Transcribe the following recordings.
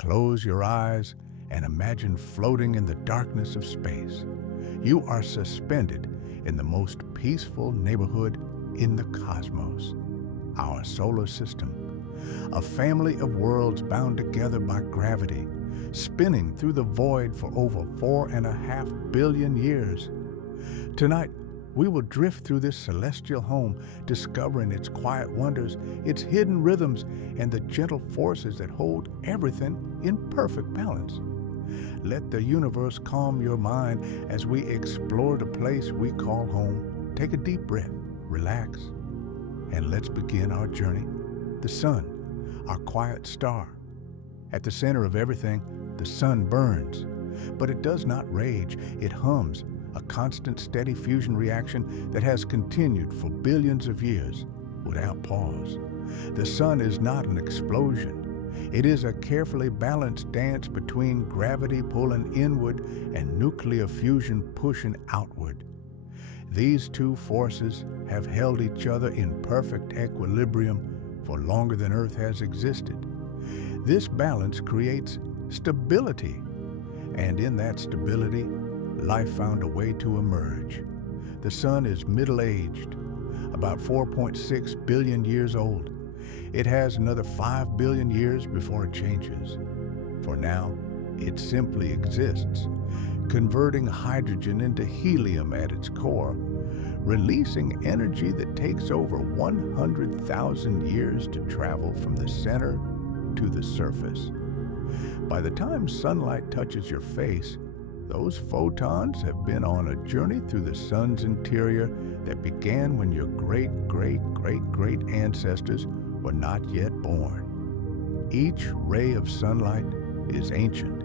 Close your eyes and imagine floating in the darkness of space. You are suspended in the most peaceful neighborhood in the cosmos, our solar system, a family of worlds bound together by gravity, spinning through the void for over 4.5 billion years. Tonight, we will drift through this celestial home, discovering its quiet wonders, its hidden rhythms, and the gentle forces that hold everything in perfect balance. Let the universe calm your mind as we explore the place we call home. Take a deep breath, relax, and let's begin our journey. The sun, our quiet star. At the center of everything, the sun burns, but it does not rage, it hums, a constant, steady fusion reaction that has continued for billions of years without pause. The sun is not an explosion. It is a carefully balanced dance between gravity pulling inward and nuclear fusion pushing outward. These two forces have held each other in perfect equilibrium for longer than Earth has existed. This balance creates stability, and in that stability, life found a way to emerge. The sun is middle-aged, about 4.6 billion years old. It has another 5 billion years before it changes. For now, it simply exists, converting hydrogen into helium at its core, releasing energy that takes over 100,000 years to travel from the center to the surface. By the time sunlight touches your face, those photons have been on a journey through the sun's interior that began when your great ancestors were not yet born. Each ray of sunlight is ancient,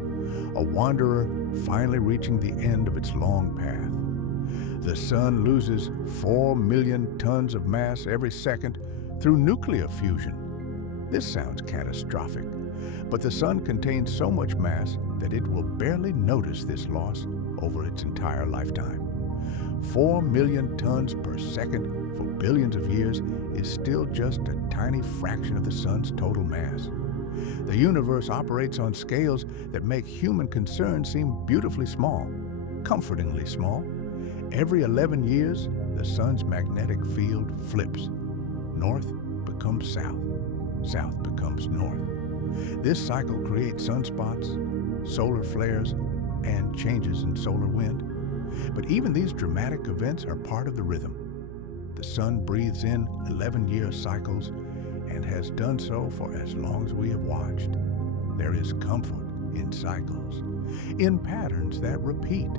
a wanderer finally reaching the end of its long path. The sun loses 4 million tons of mass every second through nuclear fusion. This sounds catastrophic, but the sun contains so much mass that it will barely notice this loss over its entire lifetime. 4 million tons per second for billions of years is still just a tiny fraction of the sun's total mass. The universe operates on scales that make human concerns seem beautifully small, comfortingly small. Every 11 years, the sun's magnetic field flips. North becomes south, south becomes north. This cycle creates sunspots, solar flares, and changes in solar wind. But even these dramatic events are part of the rhythm. The sun breathes in 11-year cycles and has done so for as long as we have watched. There is comfort in cycles, in patterns that repeat,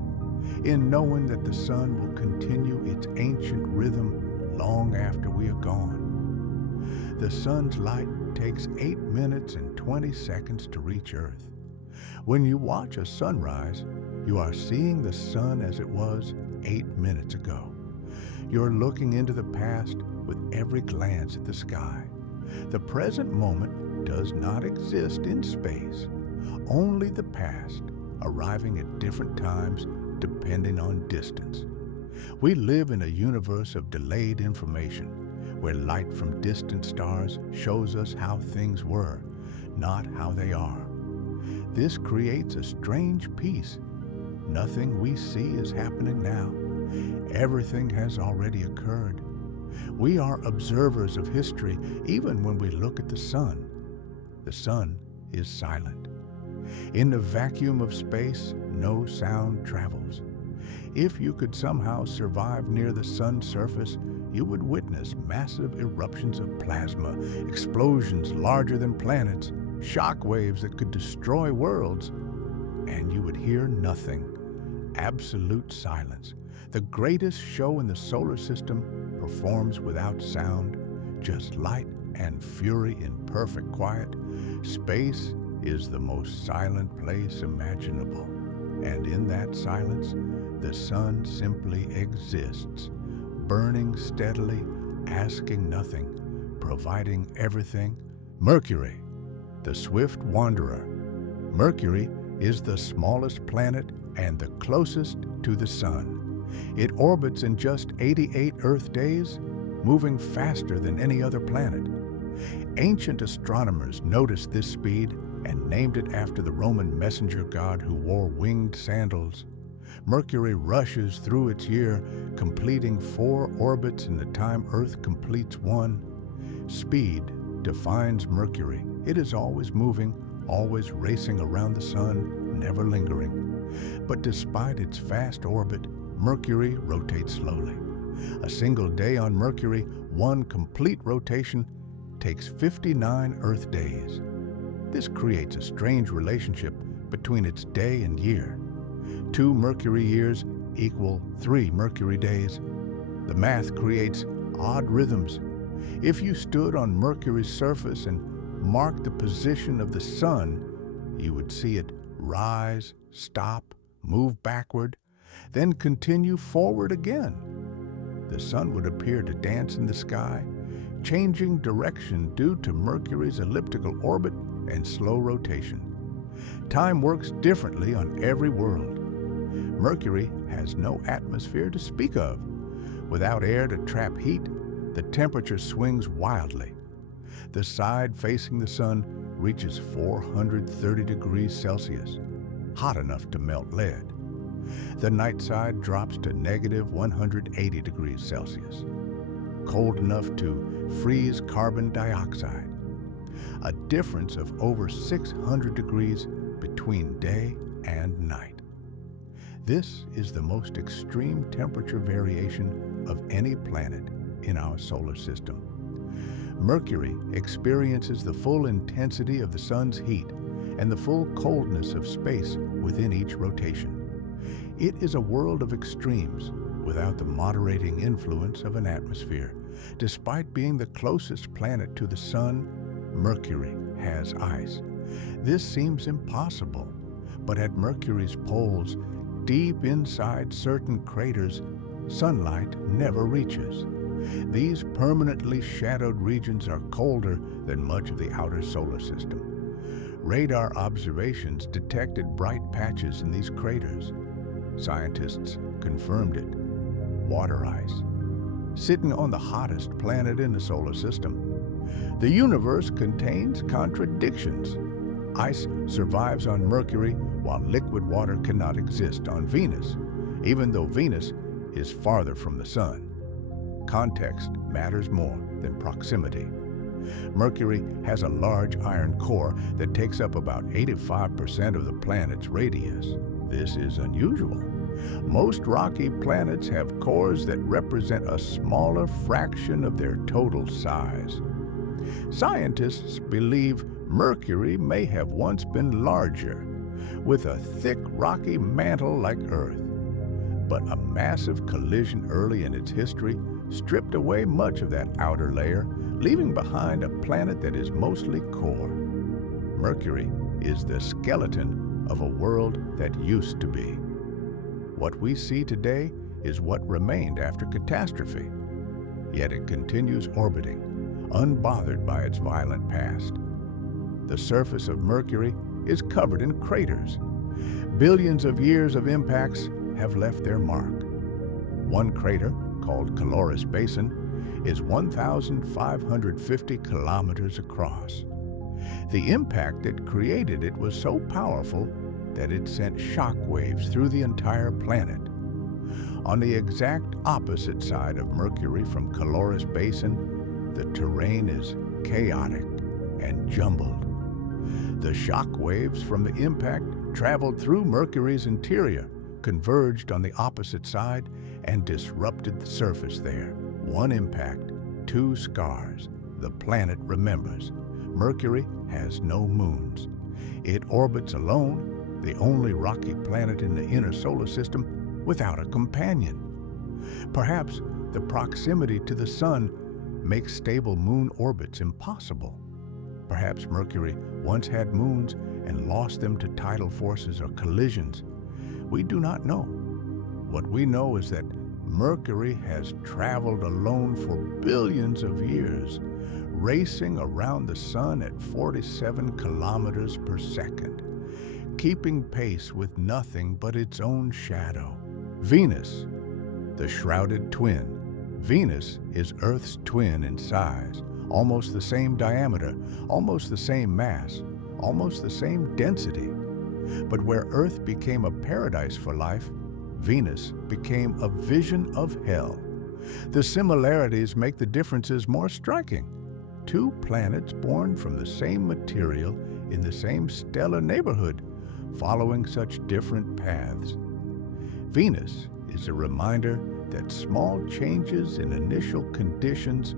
in knowing that the sun will continue its ancient rhythm long after we are gone. The sun's light takes 8 minutes and 20 seconds to reach Earth. When you watch a sunrise, you are seeing the sun as it was 8 minutes ago. You're looking into the past with every glance at the sky. The present moment does not exist in space, only the past, arriving at different times depending on distance. We live in a universe of delayed information, where light from distant stars shows us how things were, not how they are. This creates a strange peace. Nothing we see is happening now. Everything has already occurred. We are observers of history even when we look at the sun. The sun is silent. In the vacuum of space, no sound travels. If you could somehow survive near the sun's surface, you would witness massive eruptions of plasma, explosions larger than planets, shock waves that could destroy worlds, and you would hear nothing. Absolute silence. The greatest show in the solar system performs without sound, just light and fury in perfect quiet. Space is the most silent place imaginable, and in that silence, the sun simply exists, burning steadily, asking nothing, providing everything. Mercury, the swift wanderer. Mercury is the smallest planet and the closest to the sun. It orbits in just 88 Earth days, moving faster than any other planet. Ancient astronomers noticed this speed and named it after the Roman messenger god who wore winged sandals. Mercury rushes through its year, completing 4 orbits in the time Earth completes 1. Speed defines Mercury. It is always moving, always racing around the sun, never lingering. But despite its fast orbit, Mercury rotates slowly. A single day on Mercury, one complete rotation, takes 59 Earth days. This creates a strange relationship between its day and year. 2 Mercury years equal 3 Mercury days. The math creates odd rhythms. If you stood on Mercury's surface and marked the position of the sun, you would see it rise, stop, move backward, then continue forward again. The sun would appear to dance in the sky, changing direction due to Mercury's elliptical orbit and slow rotation. Time works differently on every world. Mercury has no atmosphere to speak of. Without air to trap heat, the temperature swings wildly. The side facing the sun reaches 430 degrees Celsius, hot enough to melt lead. The night side drops to negative 180 degrees Celsius, cold enough to freeze carbon dioxide. A difference of over 600 degrees between day and night. This is the most extreme temperature variation of any planet in our solar system. Mercury experiences the full intensity of the sun's heat and the full coldness of space within each rotation. It is a world of extremes without the moderating influence of an atmosphere. Despite being the closest planet to the sun, Mercury has ice. This seems impossible, but at Mercury's poles, deep inside certain craters, sunlight never reaches. These permanently shadowed regions are colder than much of the outer solar system. Radar observations detected bright patches in these craters. Scientists confirmed it. Water ice. Sitting on the hottest planet in the solar system. The universe contains contradictions. Ice survives on Mercury while liquid water cannot exist on Venus, even though Venus is farther from the sun. Context matters more than proximity. Mercury has a large iron core that takes up about 85% of the planet's radius. This is unusual. Most rocky planets have cores that represent a smaller fraction of their total size. Scientists believe Mercury may have once been larger, with a thick rocky mantle like Earth. But a massive collision early in its history stripped away much of that outer layer, leaving behind a planet that is mostly core. Mercury is the skeleton of a world that used to be. What we see today is what remained after catastrophe. Yet it continues orbiting, unbothered by its violent past. The surface of Mercury is covered in craters. Billions of years of impacts have left their mark. One crater, called Caloris Basin, is 1,550 kilometers across. The impact that created it was so powerful that it sent shock waves through the entire planet. On the exact opposite side of Mercury from Caloris Basin, the terrain is chaotic and jumbled. The shock waves from the impact traveled through Mercury's interior, converged on the opposite side, and disrupted the surface there. One impact, 2 scars. The planet remembers. Mercury has no moons. It orbits alone, the only rocky planet in the inner solar system without a companion. Perhaps the proximity to the sun makes stable moon orbits impossible. Perhaps Mercury once had moons and lost them to tidal forces or collisions. We do not know. What we know is that Mercury has traveled alone for billions of years, racing around the sun at 47 kilometers per second, keeping pace with nothing but its own shadow. Venus, the shrouded twin. Venus is Earth's twin in size, almost the same diameter, almost the same mass, almost the same density. But where Earth became a paradise for life, Venus became a vision of hell. The similarities make the differences more striking. Two planets born from the same material in the same stellar neighborhood, following such different paths. Venus is a reminder that small changes in initial conditions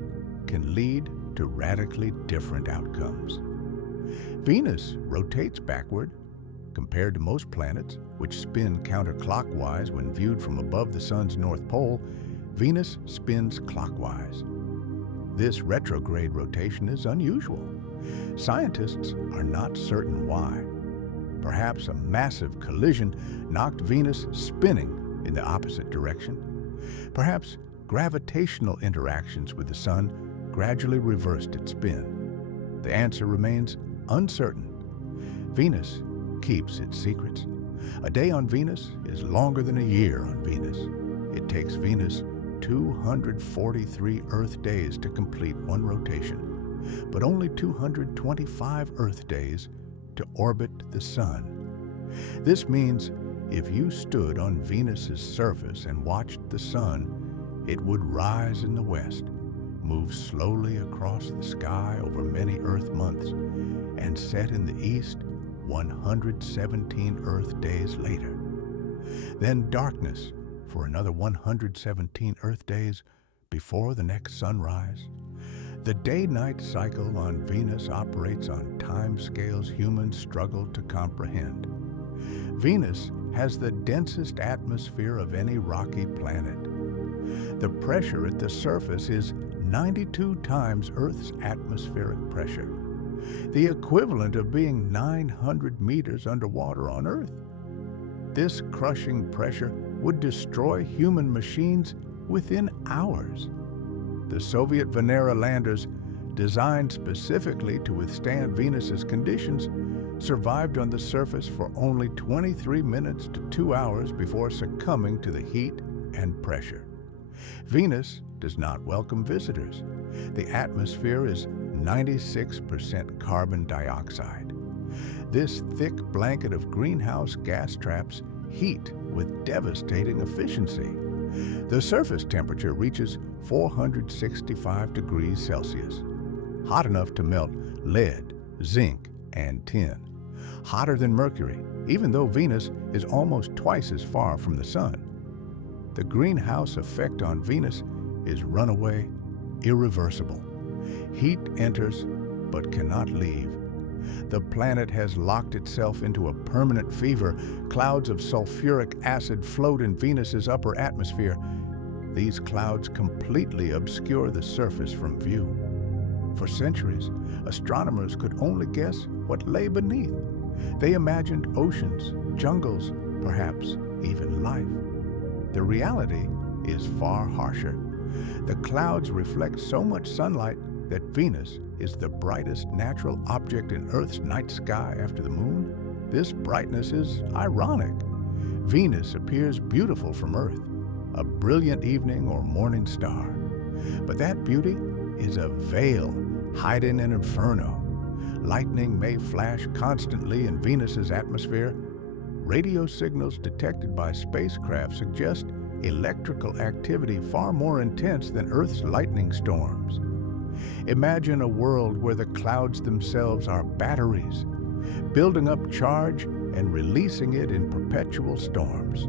can lead to radically different outcomes. Venus rotates backward. Compared to most planets, which spin counterclockwise when viewed from above the Sun's north pole, Venus spins clockwise. This retrograde rotation is unusual. Scientists are not certain why. Perhaps a massive collision knocked Venus spinning in the opposite direction. Perhaps gravitational interactions with the Sun gradually reversed its spin. The answer remains uncertain. Venus keeps its secrets. A day on Venus is longer than a year on Venus. It takes Venus 243 Earth days to complete one rotation, but only 225 Earth days to orbit the Sun. This means if you stood on Venus's surface and watched the Sun, it would rise in the west, move slowly across the sky over many Earth months, and set in the east 117 Earth days later. Then darkness for another 117 Earth days before the next sunrise. The day-night cycle on Venus operates on timescales humans struggle to comprehend. Venus has the densest atmosphere of any rocky planet. The pressure at the surface is 92 times Earth's atmospheric pressure, the equivalent of being 900 meters underwater on Earth. This crushing pressure would destroy human machines within hours. The Soviet Venera landers, designed specifically to withstand Venus's conditions, survived on the surface for only 23 minutes to 2 hours before succumbing to the heat and pressure. Venus does not welcome visitors. The atmosphere is 96% carbon dioxide. This thick blanket of greenhouse gas traps heat with devastating efficiency. The surface temperature reaches 465 degrees Celsius, hot enough to melt lead, zinc, and tin. Hotter than Mercury, even though Venus is almost twice as far from the Sun. The greenhouse effect on Venus is runaway, irreversible. Heat enters but cannot leave. The planet has locked itself into a permanent fever. Clouds of sulfuric acid float in Venus's upper atmosphere. These clouds completely obscure the surface from view. For centuries, astronomers could only guess what lay beneath. They imagined oceans, jungles, perhaps even life. The reality is far harsher. The clouds reflect so much sunlight that Venus is the brightest natural object in Earth's night sky after the moon. This brightness is ironic. Venus appears beautiful from Earth, a brilliant evening or morning star. But that beauty is a veil hiding an inferno. Lightning may flash constantly in Venus's atmosphere. Radio signals detected by spacecraft suggest electrical activity far more intense than Earth's lightning storms. Imagine a world where the clouds themselves are batteries, building up charge and releasing it in perpetual storms.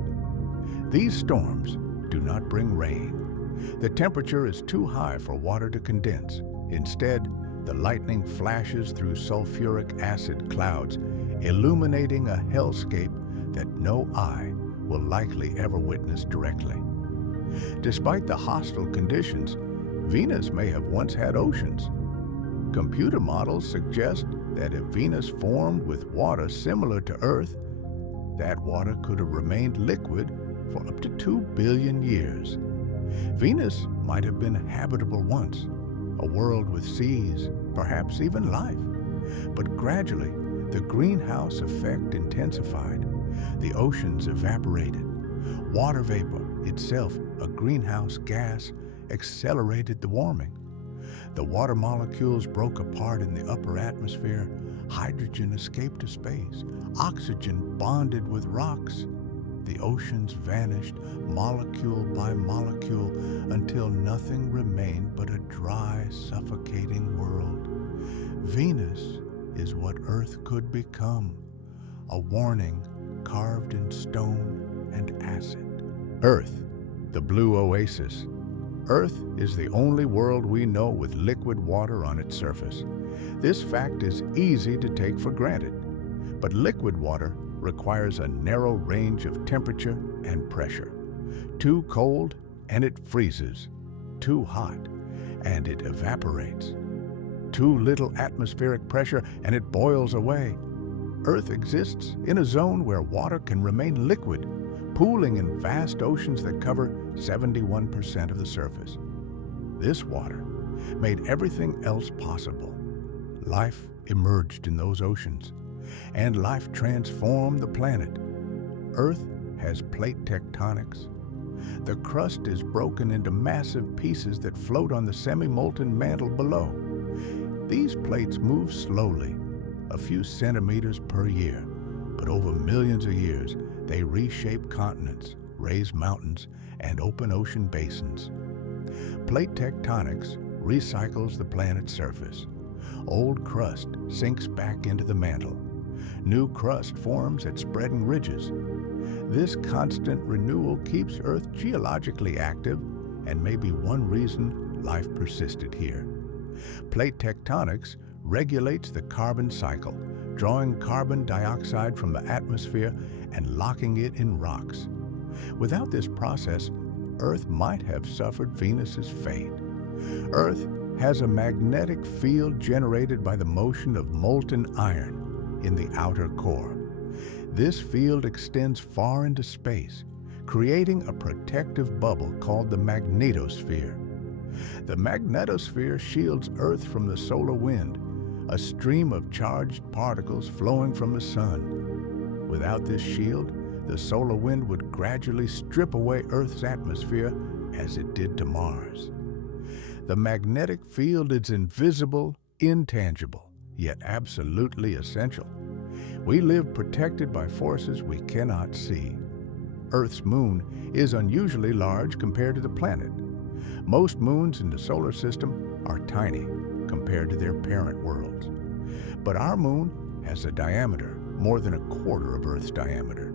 These storms do not bring rain. The temperature is too high for water to condense. Instead, the lightning flashes through sulfuric acid clouds, illuminating a hellscape that no eye will likely ever witness directly. Despite the hostile conditions, Venus may have once had oceans. Computer models suggest that if Venus formed with water similar to Earth, that water could have remained liquid for up to 2 billion years. Venus might have been habitable once, a world with seas, perhaps even life. But gradually, the greenhouse effect intensified. The oceans evaporated. Water vapor, itself a greenhouse gas, accelerated the warming. The water molecules broke apart in the upper atmosphere, Hydrogen escaped to space. Oxygen bonded with rocks. The oceans vanished molecule by molecule until nothing remained but a dry, suffocating world. Venus is what Earth could become, a warning carved in stone and acid. Earth, the blue oasis. Earth is the only world we know with liquid water on its surface. This fact is easy to take for granted, but liquid water requires a narrow range of temperature and pressure. Too cold and it freezes. Too hot and it evaporates. Too little atmospheric pressure and it boils away. Earth exists in a zone where water can remain liquid, pooling in vast oceans that cover 71% of the surface. This water made everything else possible. Life emerged in those oceans, and life transformed the planet. Earth has plate tectonics. The crust is broken into massive pieces that float on the semi-molten mantle below. These plates move slowly, a few centimeters per year, but over millions of years, they reshape continents, raise mountains, and open ocean basins. Plate tectonics recycles the planet's surface. Old crust sinks back into the mantle. New crust forms at spreading ridges. This constant renewal keeps Earth geologically active and may be one reason life persisted here. Plate tectonics regulates the carbon cycle, drawing carbon dioxide from the atmosphere and locking it in rocks. Without this process, Earth might have suffered Venus's fate. Earth has a magnetic field generated by the motion of molten iron in the outer core. This field extends far into space, creating a protective bubble called the magnetosphere. The magnetosphere shields Earth from the solar wind, a stream of charged particles flowing from the sun. Without this shield, the solar wind would gradually strip away Earth's atmosphere as it did to Mars. The magnetic field is invisible, intangible, yet absolutely essential. We live protected by forces we cannot see. Earth's moon is unusually large compared to the planet. Most moons in the solar system are tiny compared to their parent worlds. But our moon has a diameter more than a quarter of Earth's diameter.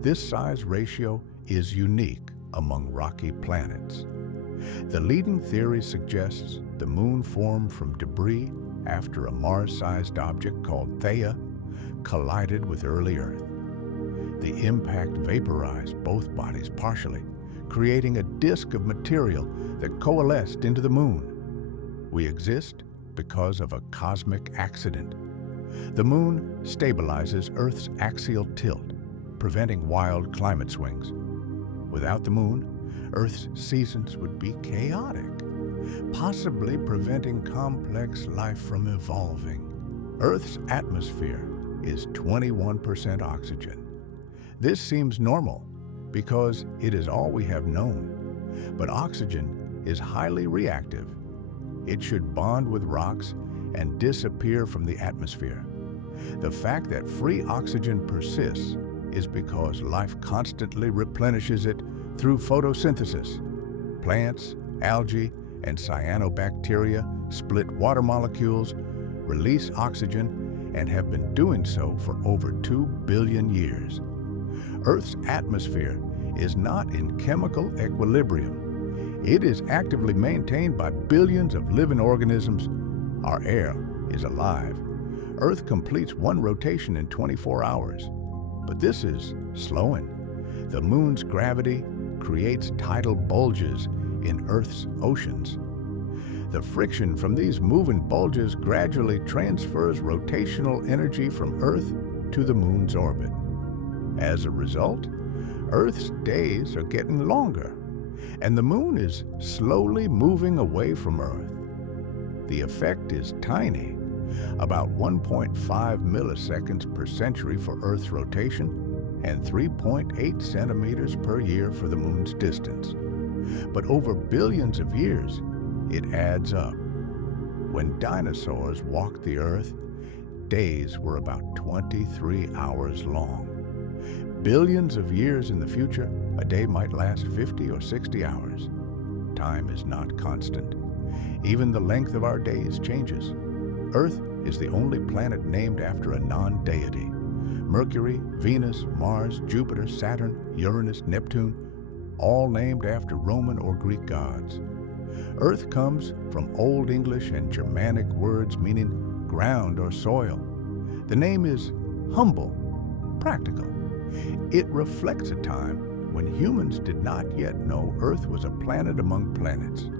This size ratio is unique among rocky planets. The leading theory suggests the moon formed from debris after a Mars-sized object called Theia collided with early Earth. The impact vaporized both bodies partially, creating a disk of material that coalesced into the moon. We exist because of a cosmic accident. The moon stabilizes Earth's axial tilt, preventing wild climate swings. Without the moon, Earth's seasons would be chaotic, possibly preventing complex life from evolving. Earth's atmosphere is 21% oxygen. This seems normal because it is all we have known. But oxygen is highly reactive. It should bond with rocks and disappear from the atmosphere. The fact that free oxygen persists is because life constantly replenishes it through photosynthesis. Plants, algae, and cyanobacteria split water molecules, release oxygen, and have been doing so for over 2 billion years. Earth's atmosphere is not in chemical equilibrium. It is actively maintained by billions of living organisms. Our air is alive. Earth completes one rotation in 24 hours. But this is slowing. The moon's gravity creates tidal bulges in Earth's oceans. The friction from these moving bulges gradually transfers rotational energy from Earth to the moon's orbit. As a result, Earth's days are getting longer, and the moon is slowly moving away from Earth. The effect is tiny, about 1.5 milliseconds per century for Earth's rotation and 3.8 centimeters per year for the moon's distance. But over billions of years, it adds up. When dinosaurs walked the Earth, days were about 23 hours long. Billions of years in the future, a day might last 50 or 60 hours. Time is not constant. Even the length of our days changes. Earth is the only planet named after a non-deity. Mercury, Venus, Mars, Jupiter, Saturn, Uranus, Neptune, all named after Roman or Greek gods. Earth comes from Old English and Germanic words meaning ground or soil. The name is humble, practical. It reflects a time when humans did not yet know Earth was a planet among planets.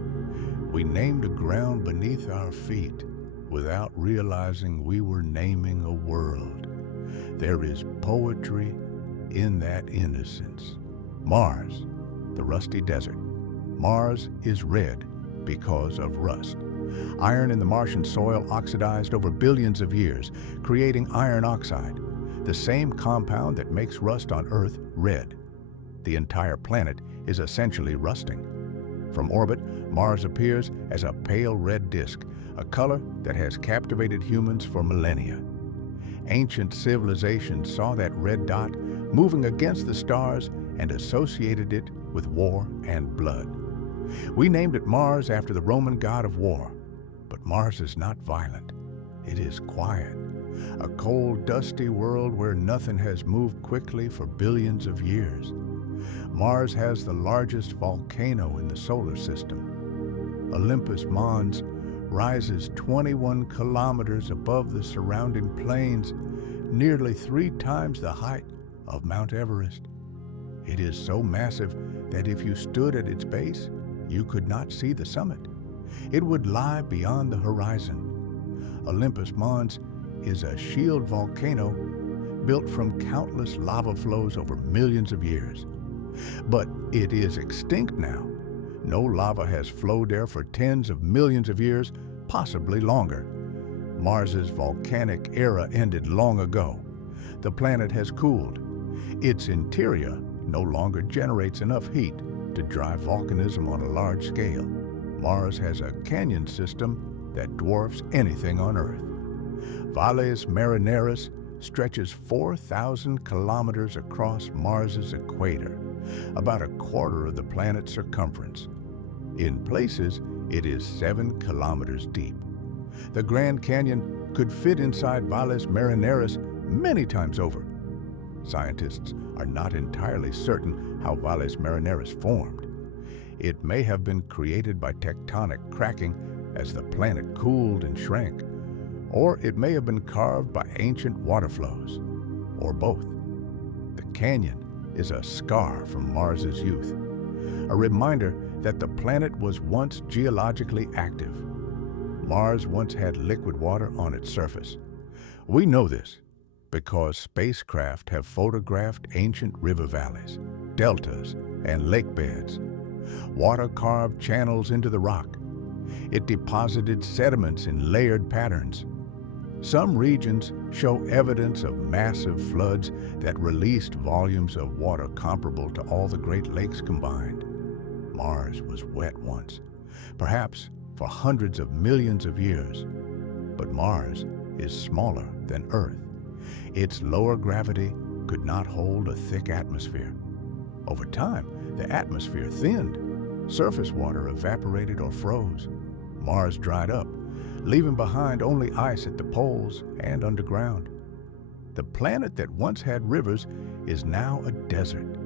We named the ground beneath our feet without realizing we were naming a world. There is poetry in that innocence. Mars, the rusty desert. Mars is red because of rust. Iron in the Martian soil oxidized over billions of years, creating iron oxide, the same compound that makes rust on Earth red. The entire planet is essentially rusting. From orbit, Mars appears as a pale red disk, a color that has captivated humans for millennia. Ancient civilizations saw that red dot moving against the stars and associated it with war and blood. We named it Mars after the Roman god of war. But Mars is not violent. It is quiet. A cold, dusty world where nothing has moved quickly for billions of years. Mars has the largest volcano in the solar system. Olympus Mons rises 21 kilometers above the surrounding plains, nearly 3 times the height of Mount Everest. It is so massive that if you stood at its base, you could not see the summit. It would lie beyond the horizon. Olympus Mons is a shield volcano built from countless lava flows over millions of years. But it is extinct now. No lava has flowed there for tens of millions of years, possibly longer. Mars's volcanic era ended long ago. The planet has cooled. Its interior no longer generates enough heat to drive volcanism on a large scale. Mars has a canyon system that dwarfs anything on Earth. Valles Marineris stretches 4,000 kilometers across Mars's equator, about a quarter of the planet's circumference. In places, it is 7 kilometers deep. The Grand Canyon could fit inside Valles Marineris many times over. Scientists are not entirely certain how Valles Marineris formed. It may have been created by tectonic cracking as the planet cooled and shrank, or it may have been carved by ancient water flows, or both. The canyon is a scar from Mars's youth, a reminder that the planet was once geologically active. Mars once had liquid water on its surface. We know this because spacecraft have photographed ancient river valleys, deltas, and lake beds. Water carved channels into the rock. It deposited sediments in layered patterns. Some regions show evidence of massive floods that released volumes of water comparable to all the Great Lakes combined. Mars was wet once, perhaps for hundreds of millions of years. But Mars is smaller than Earth. Its lower gravity could not hold a thick atmosphere. Over time, the atmosphere thinned. Surface water evaporated or froze. Mars dried up, leaving behind only ice at the poles and underground. The planet that once had rivers is now a desert.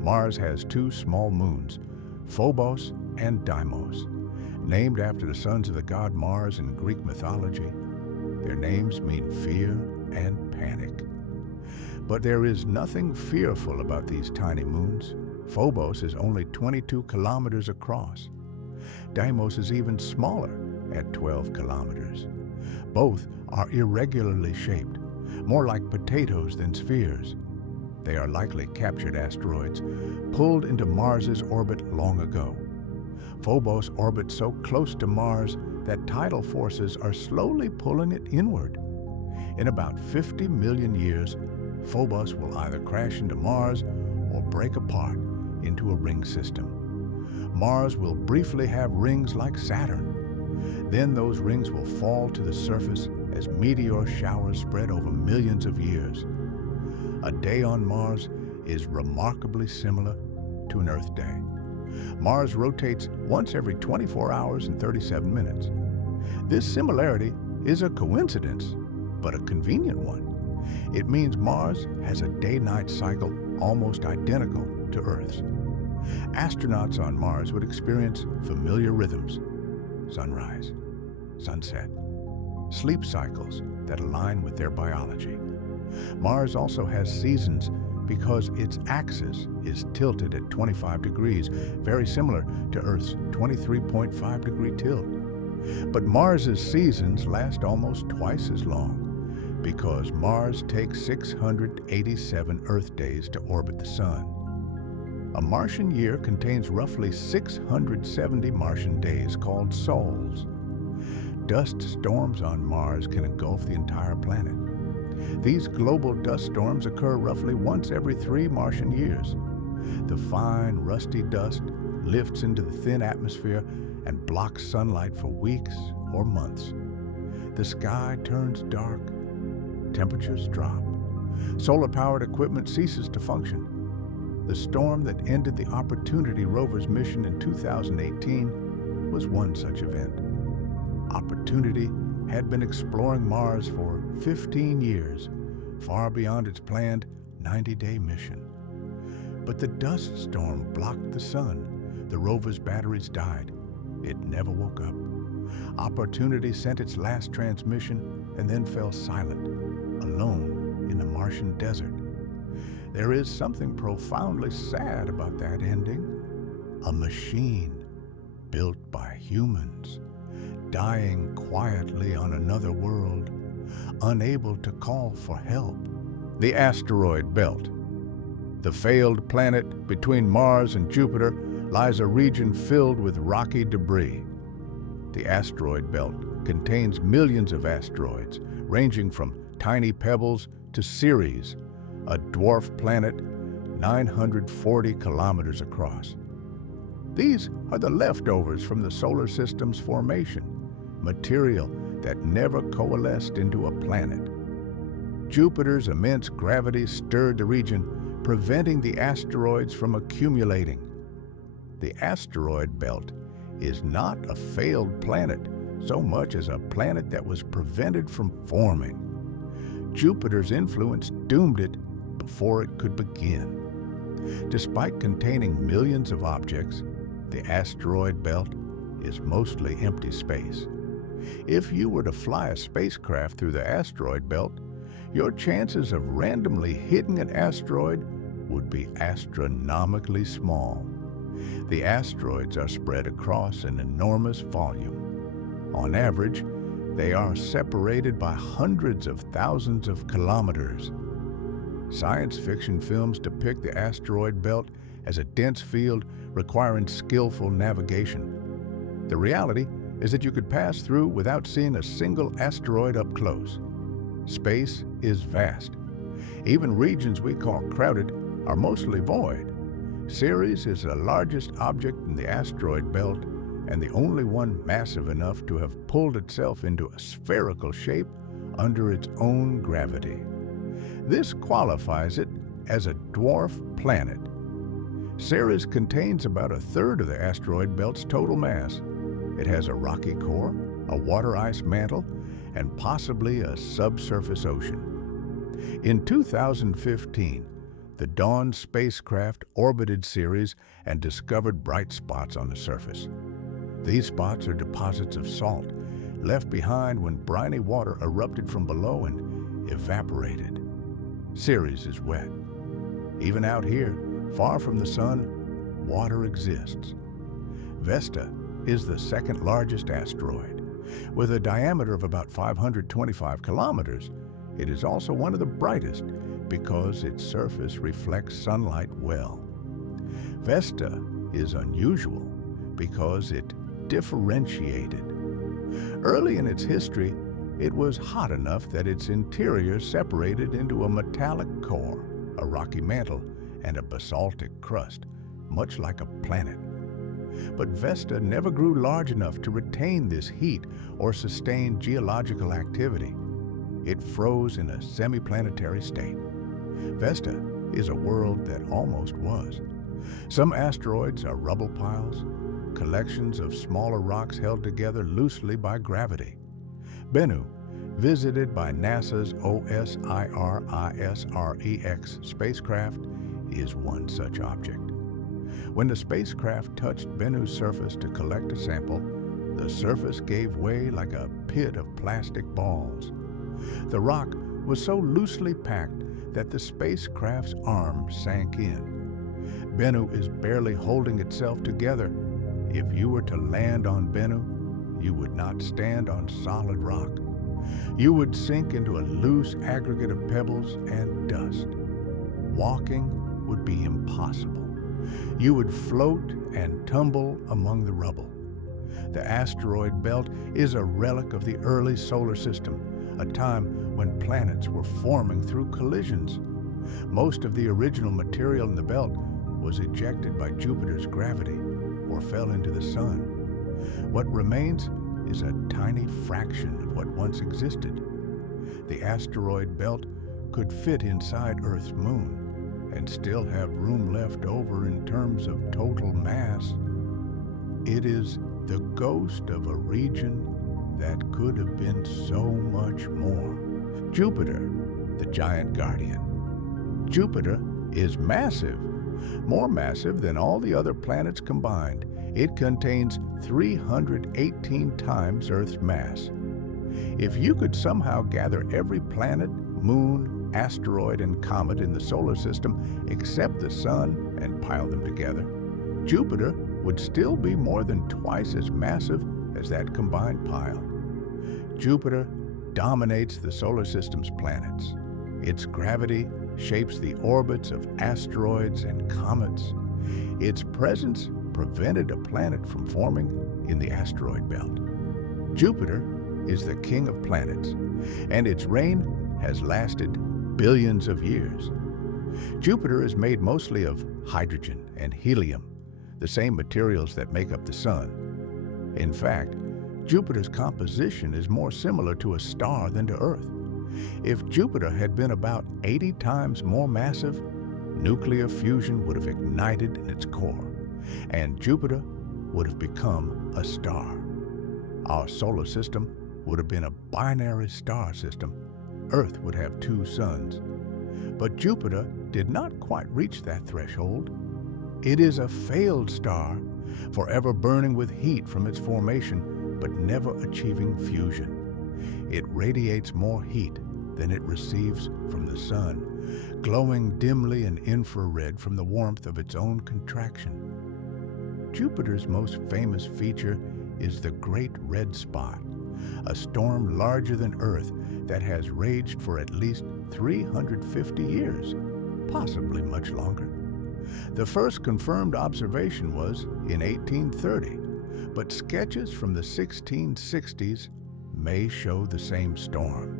Mars has 2 small moons, Phobos and Deimos, named after the sons of the god Mars in Greek mythology. Their names mean fear and panic. But there is nothing fearful about these tiny moons. Phobos is only 22 kilometers across. Deimos is even smaller at 12 kilometers. Both are irregularly shaped, more like potatoes than spheres. They are likely captured asteroids pulled into Mars's orbit long ago. Phobos orbits so close to Mars that tidal forces are slowly pulling it inward. In about 50 million years, Phobos will either crash into Mars or break apart into a ring system. Mars will briefly have rings like Saturn. Then those rings will fall to the surface as meteor showers spread over millions of years. A day on Mars is remarkably similar to an Earth day. Mars rotates once every 24 hours and 37 minutes. This similarity is a coincidence, but a convenient one. It means Mars has a day-night cycle almost identical to Earth's. Astronauts on Mars would experience familiar rhythms: sunrise, sunset, sleep cycles that align with their biology. Mars also has seasons because its axis is tilted at 25 degrees, very similar to Earth's 23.5-degree tilt. But Mars's seasons last almost twice as long because Mars takes 687 Earth days to orbit the Sun. A Martian year contains roughly 670 Martian days called sols. Dust storms on Mars can engulf the entire planet. These global dust storms occur roughly once every 3 Martian years. The fine, rusty dust lifts into the thin atmosphere and blocks sunlight for weeks or months. The sky turns dark, temperatures drop, solar-powered equipment ceases to function. The storm that ended the Opportunity rover's mission in 2018 was one such event. Opportunity had been exploring Mars for 15 years, far beyond its planned 90-day mission. But the dust storm blocked the sun. The rover's batteries died. It never woke up. Opportunity sent its last transmission and then fell silent, alone in the Martian desert. There is something profoundly sad about that ending. A machine built by humans, dying quietly on another world, unable to call for help. The asteroid belt. The failed planet between Mars and Jupiter lies a region filled with rocky debris. The asteroid belt contains millions of asteroids, ranging from tiny pebbles to Ceres, a dwarf planet 940 kilometers across. These are the leftovers from the solar system's formation, material that never coalesced into a planet. Jupiter's immense gravity stirred the region, preventing the asteroids from accumulating. The asteroid belt is not a failed planet so much as a planet that was prevented from forming. Jupiter's influence doomed it before it could begin. Despite containing millions of objects, the asteroid belt is mostly empty space. If you were to fly a spacecraft through the asteroid belt, your chances of randomly hitting an asteroid would be astronomically small. The asteroids are spread across an enormous volume. On average, they are separated by hundreds of thousands of kilometers. Science fiction films depict the asteroid belt as a dense field requiring skillful navigation. The reality is that you could pass through without seeing a single asteroid up close. Space is vast. Even regions we call crowded are mostly void. Ceres is the largest object in the asteroid belt and the only one massive enough to have pulled itself into a spherical shape under its own gravity. This qualifies it as a dwarf planet. Ceres contains about a third of the asteroid belt's total mass. It has a rocky core, a water ice mantle, and possibly a subsurface ocean. In 2015, the Dawn spacecraft orbited Ceres and discovered bright spots on the surface. These spots are deposits of salt left behind when briny water erupted from below and evaporated. Ceres is wet. Even out here, far from the sun, water exists. Vesta is the second largest asteroid. With a diameter of about 525 kilometers, it is also one of the brightest because its surface reflects sunlight well. Vesta is unusual because it differentiated. Early in its history, it was hot enough that its interior separated into a metallic core, a rocky mantle, and a basaltic crust, much like a planet. But Vesta never grew large enough to retain this heat or sustain geological activity. it froze in a semi-planetary state. Vesta is a world that almost was. Some asteroids are rubble piles, collections of smaller rocks held together loosely by gravity. Bennu, visited by NASA's OSIRIS-REx spacecraft, is one such object. When the spacecraft touched Bennu's surface to collect a sample, the surface gave way like a pit of plastic balls. The rock was so loosely packed that the spacecraft's arm sank in. Bennu is barely holding itself together. If you were to land on Bennu, you would not stand on solid rock. You would sink into a loose aggregate of pebbles and dust. Walking would be impossible. You would float and tumble among the rubble. The asteroid belt is a relic of the early solar system, a time when planets were forming through collisions. Most of the original material in the belt was ejected by Jupiter's gravity or fell into the sun. What remains is a tiny fraction of what once existed. The asteroid belt could fit inside Earth's moon and still have room left over in terms of total mass. It is the ghost of a region that could have been so much more. Jupiter, the giant guardian. Jupiter is massive, more massive than all the other planets combined. It contains 318 times Earth's mass. If you could somehow gather every planet, moon, asteroid, and comet in the solar system except the Sun and pile them together, Jupiter would still be more than twice as massive as that combined pile. Jupiter dominates the solar system's planets. Its gravity shapes the orbits of asteroids and comets. Its presence prevented a planet from forming in the asteroid belt. Jupiter is the king of planets, and its reign has lasted billions of years. Jupiter is made mostly of hydrogen and helium, the same materials that make up the Sun. In fact, Jupiter's composition is more similar to a star than to Earth. If Jupiter had been about 80 times more massive, nuclear fusion would have ignited in its core, and Jupiter would have become a star. Our solar system would have been a binary star system. Earth would have two suns. But Jupiter did not quite reach that threshold. It is a failed star, forever burning with heat from its formation, but never achieving fusion. It radiates more heat than it receives from the sun, glowing dimly in infrared from the warmth of its own contraction. Jupiter's most famous feature is the Great Red Spot, a storm larger than Earth that has raged for at least 350 years, possibly much longer. The first confirmed observation was in 1830, but sketches from the 1660s may show the same storm.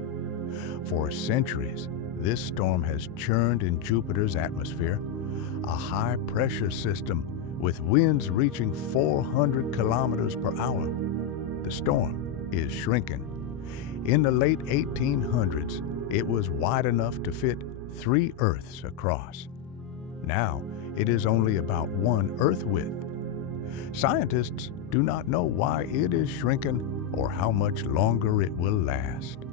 For centuries, this storm has churned in Jupiter's atmosphere, a high-pressure system with winds reaching 400 kilometers per hour. The storm is shrinking. In the late 1800s, it was wide enough to fit 3 Earths across. Now, it is only about 1 Earth width. Scientists do not know why it is shrinking or how much longer it will last.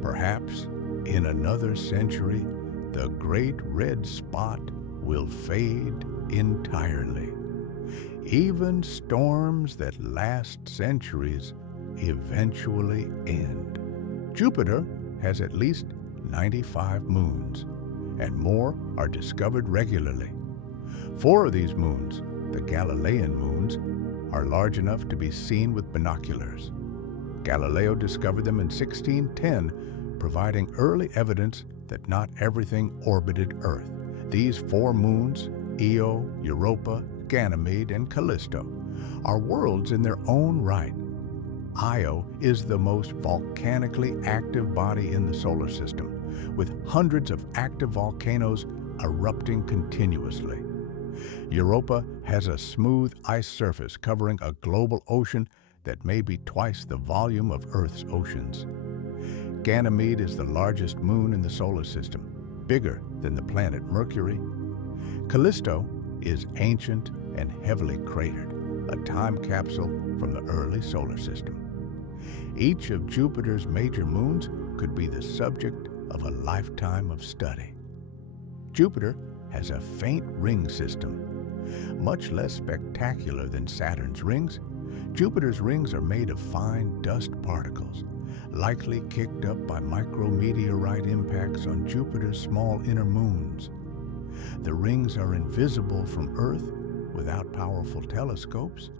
Perhaps in another century, the Great Red Spot will fade entirely. Even storms that last centuries eventually end. Jupiter has at least 95 moons, and more are discovered regularly. 4 of these moons, the Galilean moons, are large enough to be seen with binoculars. Galileo discovered them in 1610, providing early evidence that not everything orbited Earth. These 4 moons, Io, Europa, Ganymede, and Callisto, are worlds in their own right. Io is the most volcanically active body in the solar system, with hundreds of active volcanoes erupting continuously. Europa has a smooth ice surface covering a global ocean that may be twice the volume of Earth's oceans. Ganymede is the largest moon in the solar system, bigger than the planet Mercury. Callisto is ancient and heavily cratered, a time capsule from the early solar system. Each of Jupiter's major moons could be the subject of a lifetime of study. Jupiter has a faint ring system. Much less spectacular than Saturn's rings, Jupiter's rings are made of fine dust particles, likely kicked up by micrometeorite impacts on Jupiter's small inner moons. The rings are invisible from Earth without powerful telescopes,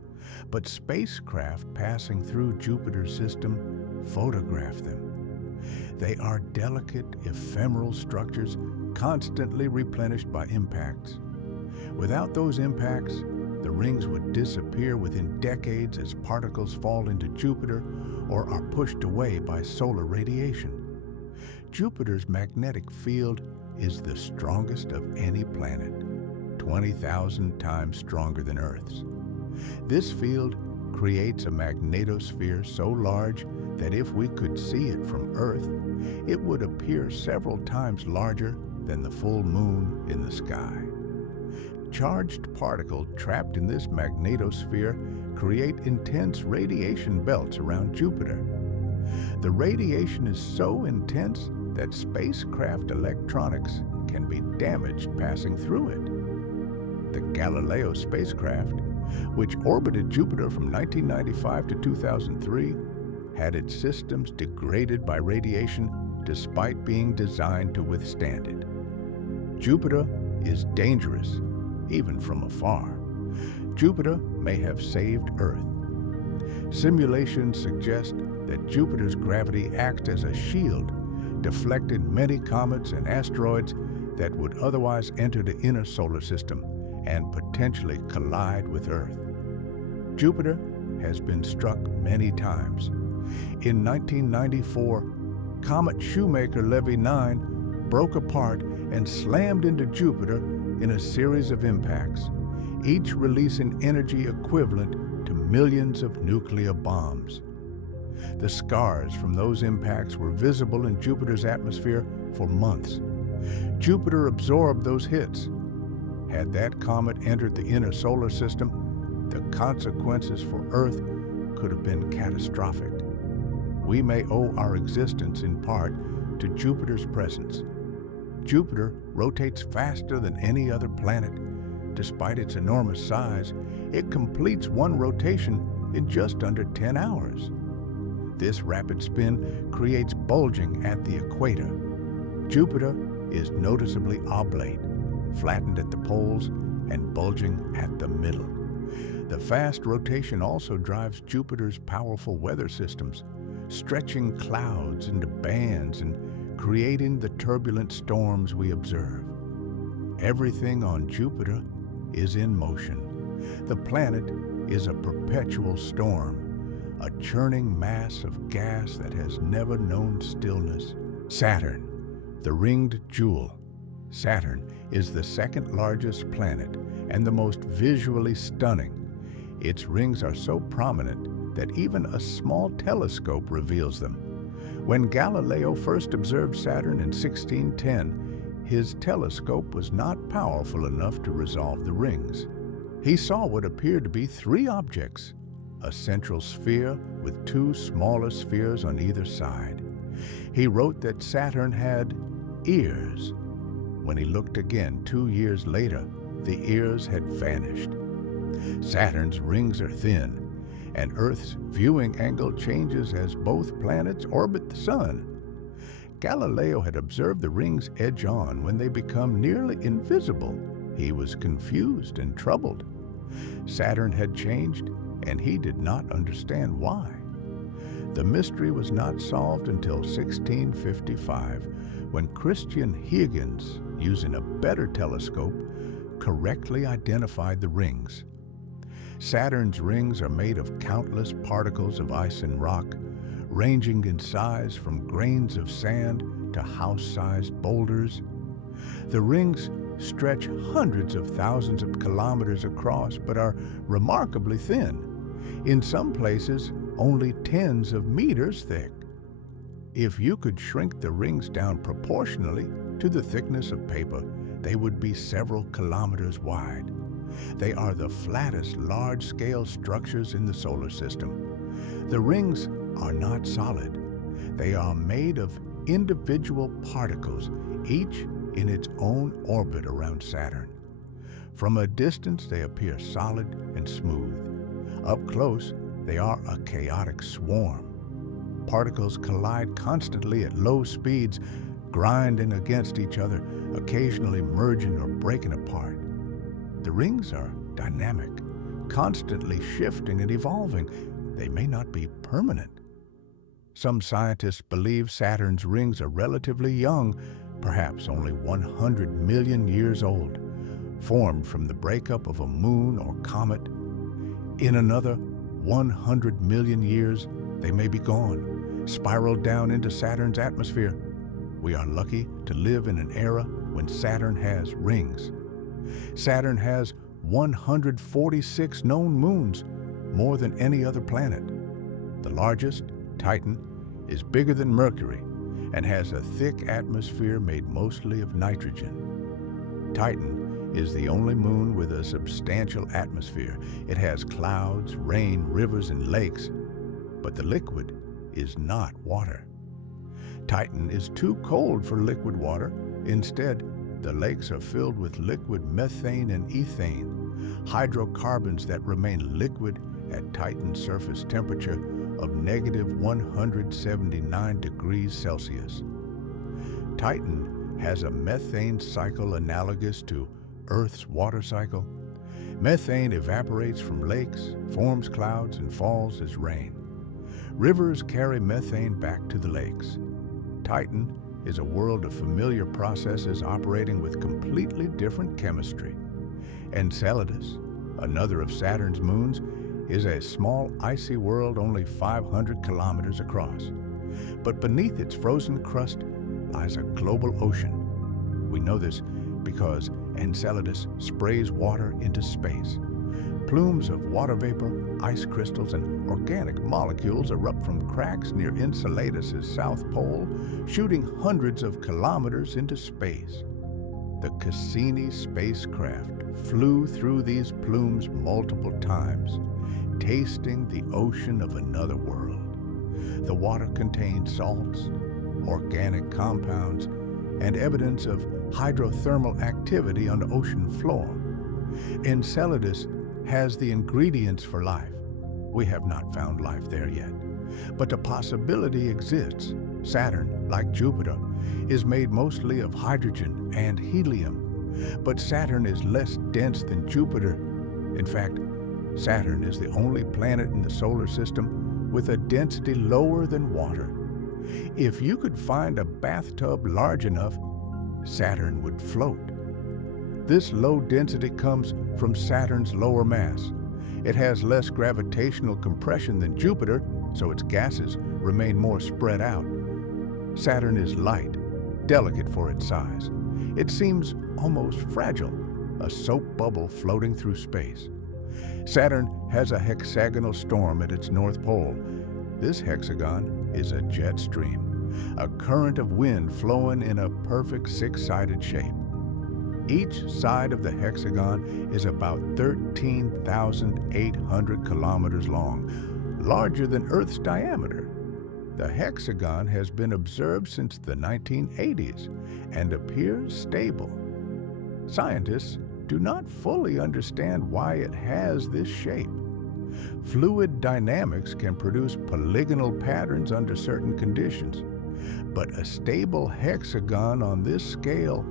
but spacecraft passing through Jupiter's system photograph them. They are delicate, ephemeral structures constantly replenished by impacts. Without those impacts, the rings would disappear within decades as particles fall into Jupiter or are pushed away by solar radiation. Jupiter's magnetic field is the strongest of any planet, 20,000 times stronger than Earth's. This field creates a magnetosphere so large that if we could see it from Earth, it would appear several times larger than the full moon in the sky. Charged particles trapped in this magnetosphere create intense radiation belts around Jupiter. The radiation is so intense that spacecraft electronics can be damaged passing through it. The Galileo spacecraft, which orbited Jupiter from 1995 to 2003, had its systems degraded by radiation despite being designed to withstand it. Jupiter is dangerous, even from afar. Jupiter may have saved Earth. Simulations suggest that Jupiter's gravity acts as a shield, deflecting many comets and asteroids that would otherwise enter the inner solar system and potentially collide with Earth. Jupiter has been struck many times. In 1994, comet Shoemaker-Levy 9 broke apart and slammed into Jupiter in a series of impacts, each releasing energy equivalent to millions of nuclear bombs. The scars from those impacts were visible in Jupiter's atmosphere for months. Jupiter absorbed those hits. Had that comet entered the inner solar system, the consequences for Earth could have been catastrophic. We may owe our existence in part to Jupiter's presence. Jupiter rotates faster than any other planet. Despite its enormous size, it completes one rotation in just under 10 hours. This rapid spin creates bulging at the equator. Jupiter is noticeably oblate, flattened at the poles and bulging at the middle. The fast rotation also drives Jupiter's powerful weather systems, stretching clouds into bands and creating the turbulent storms we observe. Everything on Jupiter is in motion. The planet is a perpetual storm, a churning mass of gas that has never known stillness. Saturn, the ringed jewel. Saturn is the second largest planet and the most visually stunning. Its rings are so prominent that even a small telescope reveals them. When Galileo first observed Saturn in 1610, his telescope was not powerful enough to resolve the rings. He saw what appeared to be three objects, a central sphere with two smaller spheres on either side. He wrote that Saturn had ears. When he looked again 2 years later, the ears had vanished. Saturn's rings are thin, and Earth's viewing angle changes as both planets orbit the Sun. Galileo had observed the rings edge on when they become nearly invisible. He was confused and troubled. Saturn had changed, and he did not understand why. The mystery was not solved until 1655, when Christian Huygens, using a better telescope, correctly identified the rings. Saturn's rings are made of countless particles of ice and rock, ranging in size from grains of sand to house-sized boulders. The rings stretch hundreds of thousands of kilometers across, but are remarkably thin. In some places, only tens of meters thick. If you could shrink the rings down proportionally to the thickness of paper, they would be several kilometers wide. They are the flattest large-scale structures in the solar system. The rings are not solid. They are made of individual particles, each in its own orbit around Saturn. From a distance, they appear solid and smooth. Up close, they are a chaotic swarm. Particles collide constantly at low speeds, grinding against each other, occasionally merging or breaking apart. The rings are dynamic, constantly shifting and evolving. They may not be permanent. Some scientists believe Saturn's rings are relatively young, perhaps only 100 million years old, formed from the breakup of a moon or comet. In another 100 million years, they may be gone, spiraled down into Saturn's atmosphere. We are lucky to live in an era when Saturn has rings. Saturn has 146 known moons, more than any other planet. The largest, Titan, is bigger than Mercury and has a thick atmosphere made mostly of nitrogen. Titan is the only moon with a substantial atmosphere. It has clouds, rain, rivers, and lakes, but the liquid is not water. Titan is too cold for liquid water. Instead, the lakes are filled with liquid methane and ethane, hydrocarbons that remain liquid at Titan's surface temperature of -179 degrees Celsius. Titan has a methane cycle analogous to Earth's water cycle. Methane evaporates from lakes, forms clouds, and falls as rain. Rivers carry methane back to the lakes. Titan is a world of familiar processes operating with completely different chemistry. Enceladus, another of Saturn's moons, is a small icy world only 500 kilometers across. But beneath its frozen crust lies a global ocean. We know this because Enceladus sprays water into space. Plumes of water vapor, ice crystals, and organic molecules erupt from cracks near Enceladus's south pole, shooting hundreds of kilometers into space. The Cassini spacecraft flew through these plumes multiple times, tasting the ocean of another world. The water contained salts, organic compounds, and evidence of hydrothermal activity on the ocean floor. Enceladus has the ingredients for life. We have not found life there yet, but the possibility exists. Saturn, like Jupiter, is made mostly of hydrogen and helium, but Saturn is less dense than Jupiter. In fact, Saturn is the only planet in the solar system with a density lower than water. If you could find a bathtub large enough, Saturn would float. This low density comes from Saturn's lower mass. It has less gravitational compression than Jupiter, so its gases remain more spread out. Saturn is light, delicate for its size. It seems almost fragile, a soap bubble floating through space. Saturn has a hexagonal storm at its north pole. This hexagon is a jet stream, a current of wind flowing in a perfect six-sided shape. Each side of the hexagon is about 13,800 kilometers long, larger than Earth's diameter. The hexagon has been observed since the 1980s and appears stable. Scientists do not fully understand why it has this shape. Fluid dynamics can produce polygonal patterns under certain conditions, but a stable hexagon on this scale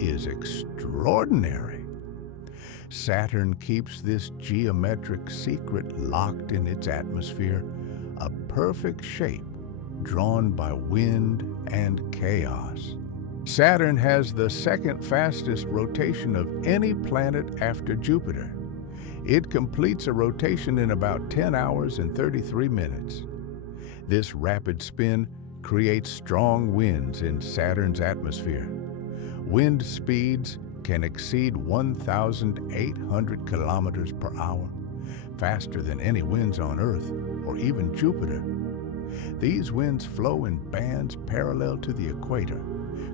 is extraordinary. Saturn keeps this geometric secret locked in its atmosphere, a perfect shape drawn by wind and chaos. Saturn has the second fastest rotation of any planet after Jupiter. It completes a rotation in about 10 hours and 33 minutes. This rapid spin creates strong winds in Saturn's atmosphere. Wind speeds can exceed 1,800 kilometers per hour, faster than any winds on Earth or even Jupiter. These winds flow in bands parallel to the equator,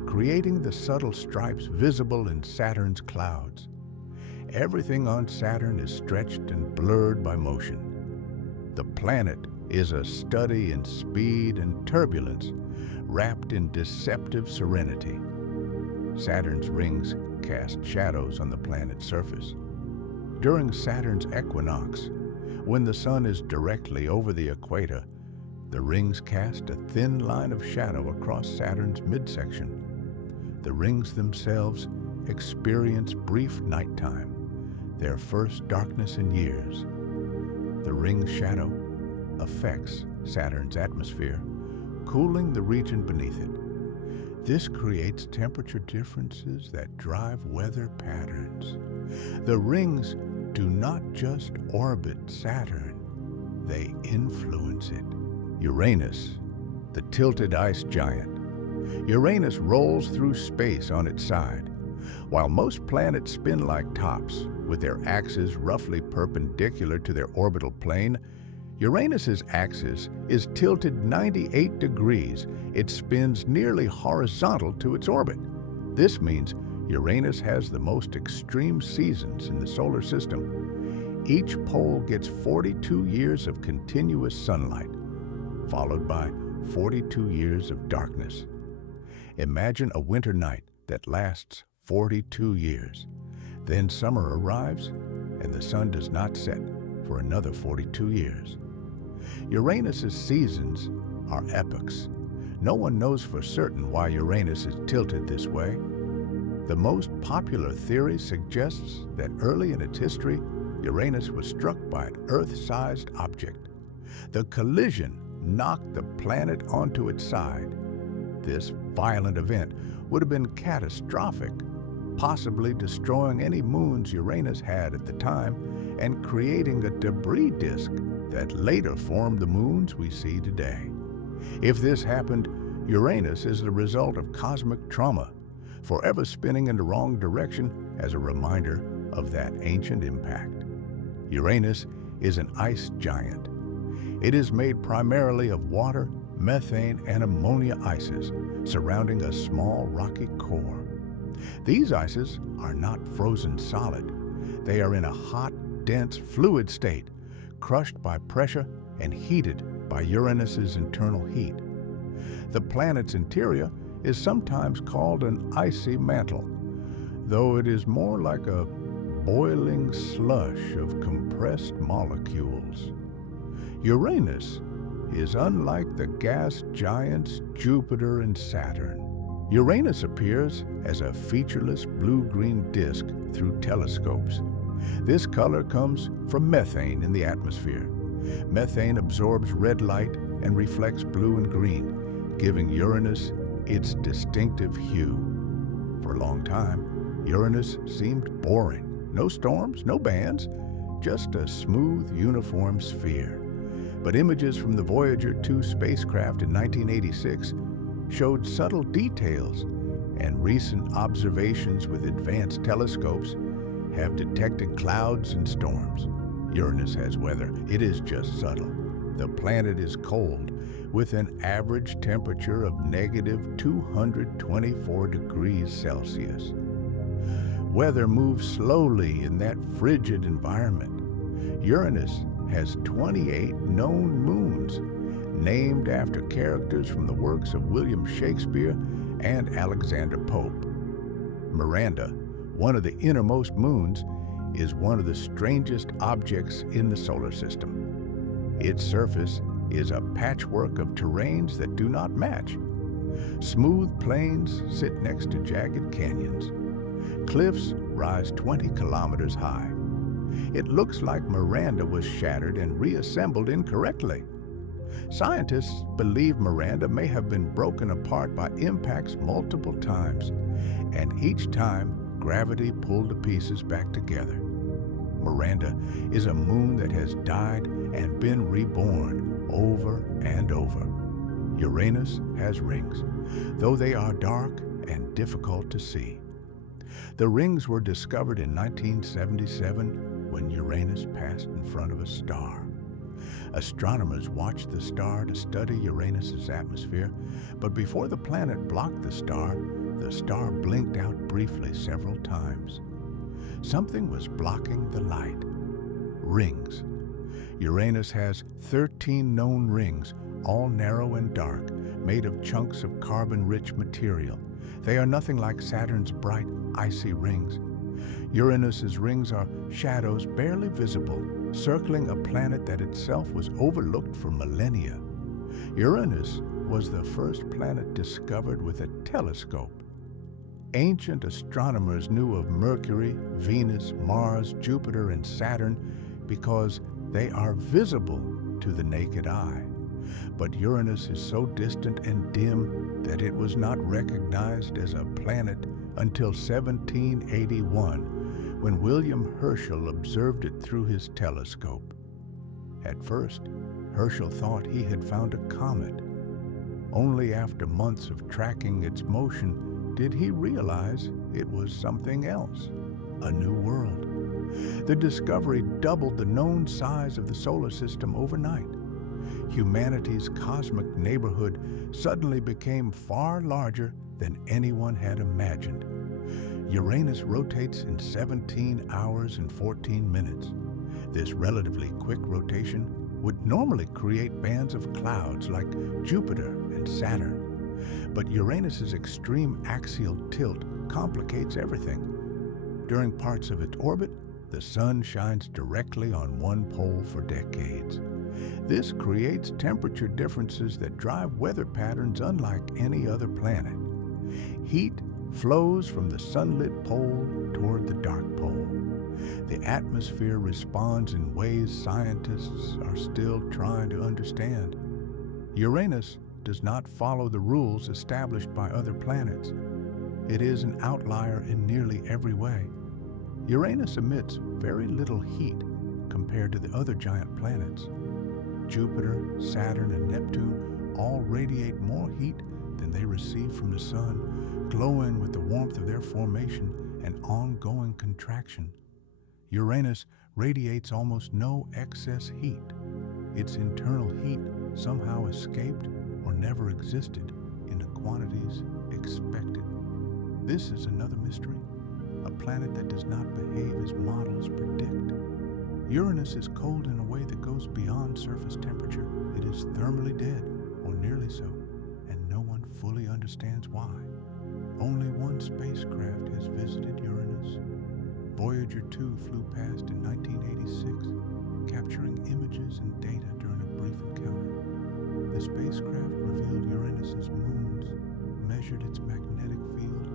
creating the subtle stripes visible in Saturn's clouds. Everything on Saturn is stretched and blurred by motion. The planet is a study in speed and turbulence, wrapped in deceptive serenity. Saturn's rings cast shadows on the planet's surface. During Saturn's equinox, when the sun is directly over the equator, the rings cast a thin line of shadow across Saturn's midsection. The rings themselves experience brief nighttime, their first darkness in years. The ring's shadow affects Saturn's atmosphere, cooling the region beneath it. This creates temperature differences that drive weather patterns. The rings do not just orbit Saturn, they influence it. Uranus, the tilted ice giant. Uranus rolls through space on its side. While most planets spin like tops, with their axes roughly perpendicular to their orbital plane, Uranus's axis is tilted 98 degrees. It spins nearly horizontal to its orbit. This means Uranus has the most extreme seasons in the solar system. Each pole gets 42 years of continuous sunlight, followed by 42 years of darkness. Imagine a winter night that lasts 42 years. Then summer arrives, and the sun does not set for another 42 years. Uranus's seasons are epochs. No one knows for certain why Uranus is tilted this way. The most popular theory suggests that early in its history, Uranus was struck by an Earth-sized object. The collision knocked the planet onto its side. This violent event would have been catastrophic, possibly destroying any moons Uranus had at the time and creating a debris disk that later formed the moons we see today. If this happened, Uranus is the result of cosmic trauma, forever spinning in the wrong direction as a reminder of that ancient impact. Uranus is an ice giant. It is made primarily of water, methane, and ammonia ices surrounding a small rocky core. These ices are not frozen solid. They are in a hot, dense fluid state, crushed by pressure and heated by Uranus's internal heat. The planet's interior is sometimes called an icy mantle, though it is more like a boiling slush of compressed molecules. Uranus is unlike the gas giants Jupiter and Saturn. Uranus appears as a featureless blue-green disk through telescopes. This color comes from methane in the atmosphere. Methane absorbs red light and reflects blue and green, giving Uranus its distinctive hue. For a long time, Uranus seemed boring. No storms, no bands, just a smooth, uniform sphere. But images from the Voyager 2 spacecraft in 1986 showed subtle details, and recent observations with advanced telescopes have detected clouds and storms. Uranus has weather. It is just subtle. The planet is cold, with an average temperature of -224 degrees Celsius. Weather moves slowly in that frigid environment. Uranus has 28 known moons, named after characters from the works of William Shakespeare and Alexander Pope. Miranda, one of the innermost moons, is one of the strangest objects in the solar system. Its surface is a patchwork of terrains that do not match. Smooth plains sit next to jagged canyons. Cliffs rise 20 kilometers high. It looks like Miranda was shattered and reassembled incorrectly. Scientists believe Miranda may have been broken apart by impacts multiple times, and each time gravity pulled the pieces back together. Miranda is a moon that has died and been reborn over and over. Uranus has rings, though they are dark and difficult to see. The rings were discovered in 1977 when Uranus passed in front of a star. Astronomers watched the star to study Uranus's atmosphere, but before the planet blocked the star blinked out briefly several times. Something was blocking the light. Rings. Uranus has 13 known rings, all narrow and dark, made of chunks of carbon-rich material. They are nothing like Saturn's bright, icy rings. Uranus's rings are shadows barely visible, circling a planet that itself was overlooked for millennia. Uranus was the first planet discovered with a telescope. Ancient astronomers knew of Mercury, Venus, Mars, Jupiter, and Saturn because they are visible to the naked eye. But Uranus is so distant and dim that it was not recognized as a planet until 1781, when William Herschel observed it through his telescope. At first, Herschel thought he had found a comet. Only after months of tracking its motion did he realize it was something else, a new world. The discovery doubled the known size of the solar system overnight. Humanity's cosmic neighborhood suddenly became far larger than anyone had imagined. Uranus rotates in 17 hours and 14 minutes. This relatively quick rotation would normally create bands of clouds like Jupiter and Saturn. But Uranus's extreme axial tilt complicates everything. During parts of its orbit, the sun shines directly on one pole for decades. This creates temperature differences that drive weather patterns unlike any other planet. Heat flows from the sunlit pole toward the dark pole. The atmosphere responds in ways scientists are still trying to understand. Uranus does not follow the rules established by other planets. It is an outlier in nearly every way. Uranus emits very little heat compared to the other giant planets. Jupiter, Saturn, and Neptune all radiate more heat than they receive from the sun, glowing with the warmth of their formation and ongoing contraction. Uranus radiates almost no excess heat. Its internal heat somehow escaped or never existed in the quantities expected. This is another mystery, a planet that does not behave as models predict. Uranus is cold in a way that goes beyond surface temperature. It is thermally dead, or nearly so, and no one fully understands why. Only one spacecraft has visited Uranus. Voyager 2 flew past in 1986, capturing images and data during a brief encounter. The spacecraft revealed Uranus's moons, measured its magnetic field,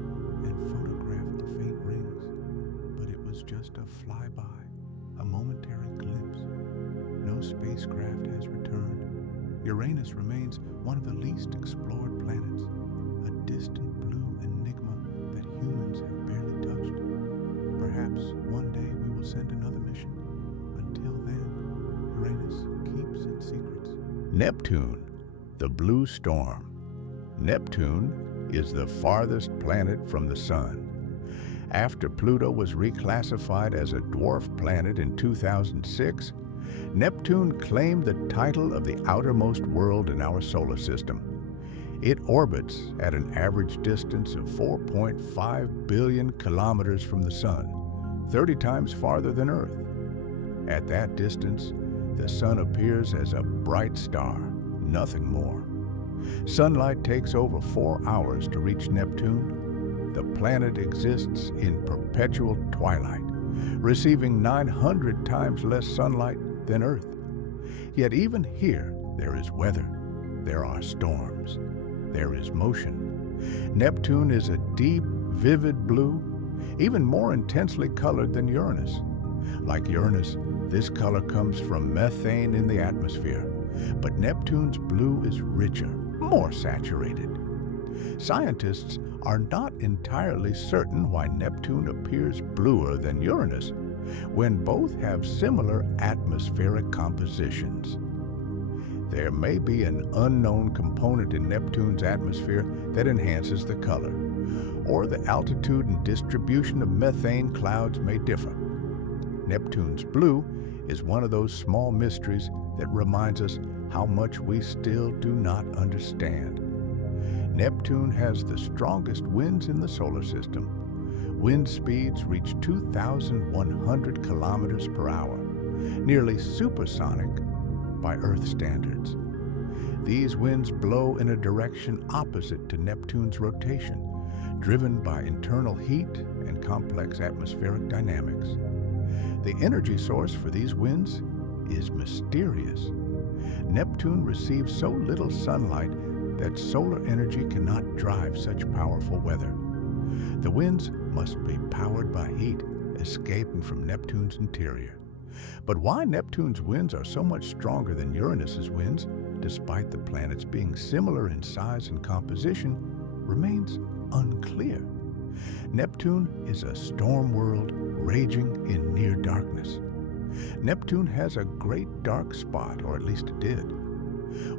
and photographed the faint rings. But it was just a flyby, a momentary glimpse. No spacecraft has returned. Uranus remains one of the least explored planets, a distant blue enigma that humans have barely touched. Perhaps one day we will send another mission. Until then, Uranus keeps its secrets. Neptune, the blue storm. Neptune is the farthest planet from the Sun. After Pluto was reclassified as a dwarf planet in 2006, Neptune claimed the title of the outermost world in our solar system. It orbits at an average distance of 4.5 billion kilometers from the Sun, 30 times farther than Earth. At that distance, the Sun appears as a bright star, nothing more. Sunlight takes over 4 hours to reach Neptune. The planet exists in perpetual twilight, receiving 900 times less sunlight than Earth. Yet even here, there is weather, there are storms, there is motion. Neptune is a deep, vivid blue, even more intensely colored than Uranus. Like Uranus, this color comes from methane in the atmosphere, but Neptune's blue is richer, more saturated. Scientists are not entirely certain why Neptune appears bluer than Uranus, when both have similar atmospheric compositions. There may be an unknown component in Neptune's atmosphere that enhances the color, or the altitude and distribution of methane clouds may differ. Neptune's blue is one of those small mysteries that reminds us how much we still do not understand. Neptune has the strongest winds in the solar system. Wind speeds reach 2,100 kilometers per hour, nearly supersonic by Earth standards. These winds blow in a direction opposite to Neptune's rotation, driven by internal heat and complex atmospheric dynamics. The energy source for these winds is mysterious. Neptune receives so little sunlight that solar energy cannot drive such powerful weather. The winds must be powered by heat escaping from Neptune's interior. But why Neptune's winds are so much stronger than Uranus's winds, despite the planets being similar in size and composition, remains unclear. Neptune is a storm world raging in near darkness. Neptune has a great dark spot, or at least it did.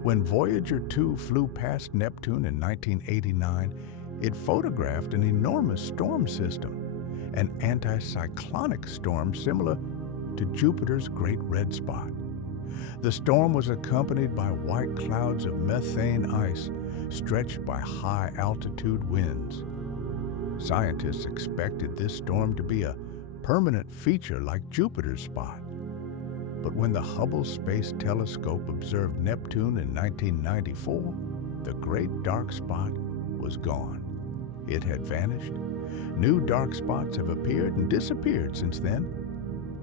When Voyager 2 flew past Neptune in 1989, it photographed an enormous storm system, an anticyclonic storm similar to Jupiter's Great Red Spot. The storm was accompanied by white clouds of methane ice stretched by high-altitude winds. Scientists expected this storm to be a permanent feature like Jupiter's spot. But when the Hubble Space Telescope observed Neptune in 1994, the Great Dark Spot was gone. It had vanished. New dark spots have appeared and disappeared since then.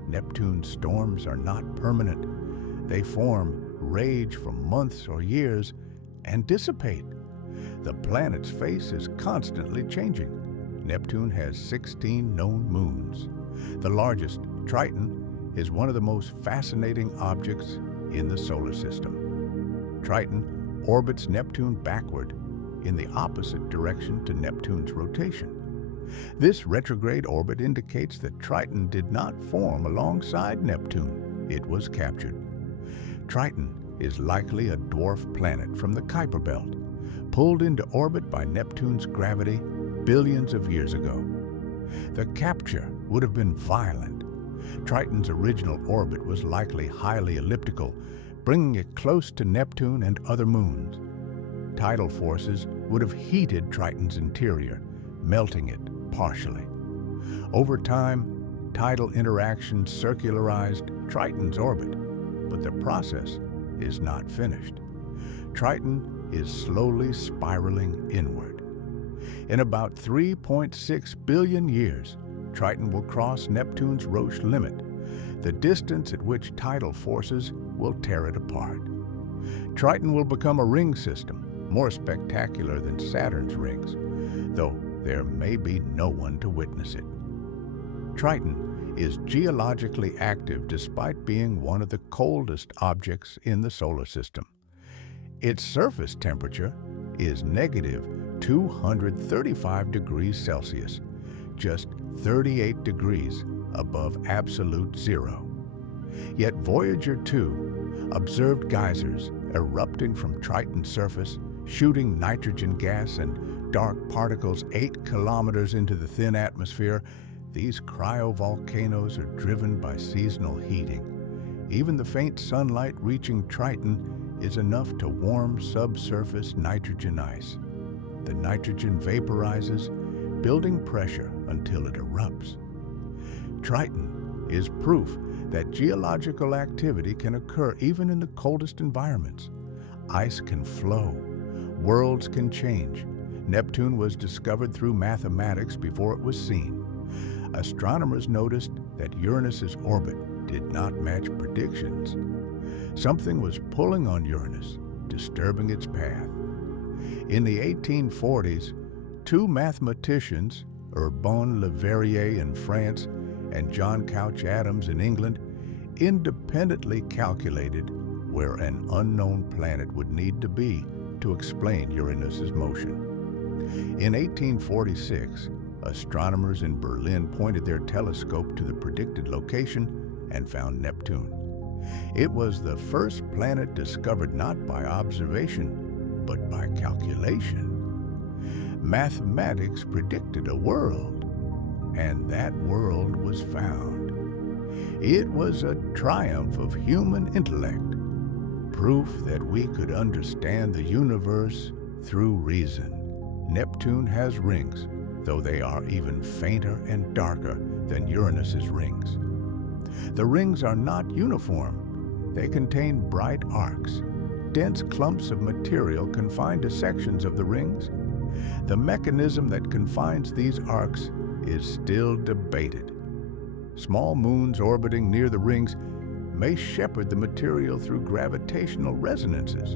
Neptune's storms are not permanent. They form, rage for months or years, and dissipate. The planet's face is constantly changing. Neptune has 16 known moons. The largest, Triton, is one of the most fascinating objects in the solar system. Triton orbits Neptune backward in the opposite direction to Neptune's rotation. This retrograde orbit indicates that Triton did not form alongside Neptune. It was captured. Triton is likely a dwarf planet from the Kuiper Belt, pulled into orbit by Neptune's gravity billions of years ago. The capture would have been violent. Triton's original orbit was likely highly elliptical, bringing it close to Neptune and other moons. Tidal forces would have heated Triton's interior, melting it partially. Over time, tidal interactions circularized Triton's orbit, but the process is not finished. Triton is slowly spiraling inward. In about 3.6 billion years, Triton will cross Neptune's Roche limit, the distance at which tidal forces will tear it apart. Triton will become a ring system, more spectacular than Saturn's rings, though there may be no one to witness it. Triton is geologically active despite being one of the coldest objects in the solar system. Its surface temperature is negative 235 degrees Celsius, just 38 degrees above absolute zero. Yet Voyager 2 observed geysers erupting from Triton's surface, shooting nitrogen gas and dark particles 8 kilometers into the thin atmosphere. These cryovolcanoes are driven by seasonal heating. Even the faint sunlight reaching Triton is enough to warm subsurface nitrogen ice. The nitrogen vaporizes, building pressure until it erupts. Triton is proof that geological activity can occur even in the coldest environments. Ice can flow, worlds can change. Neptune was discovered through mathematics before it was seen. Astronomers noticed that Uranus's orbit did not match predictions. Something was pulling on Uranus, disturbing its path. In the 1840s, two mathematicians, Urbain Le Verrier in France and John Couch Adams in England, independently calculated where an unknown planet would need to be to explain Uranus's motion. In 1846, astronomers in Berlin pointed their telescope to the predicted location and found Neptune. It was the first planet discovered not by observation, but by calculation. Mathematics predicted a world, and that world was found. It was a triumph of human intellect, proof that we could understand the universe through reason. Neptune has rings, though they are even fainter and darker than Uranus's rings. The rings are not uniform. They contain bright arcs, dense clumps of material confined to sections of the rings. The mechanism that confines these arcs is still debated. Small moons orbiting near the rings may shepherd the material through gravitational resonances,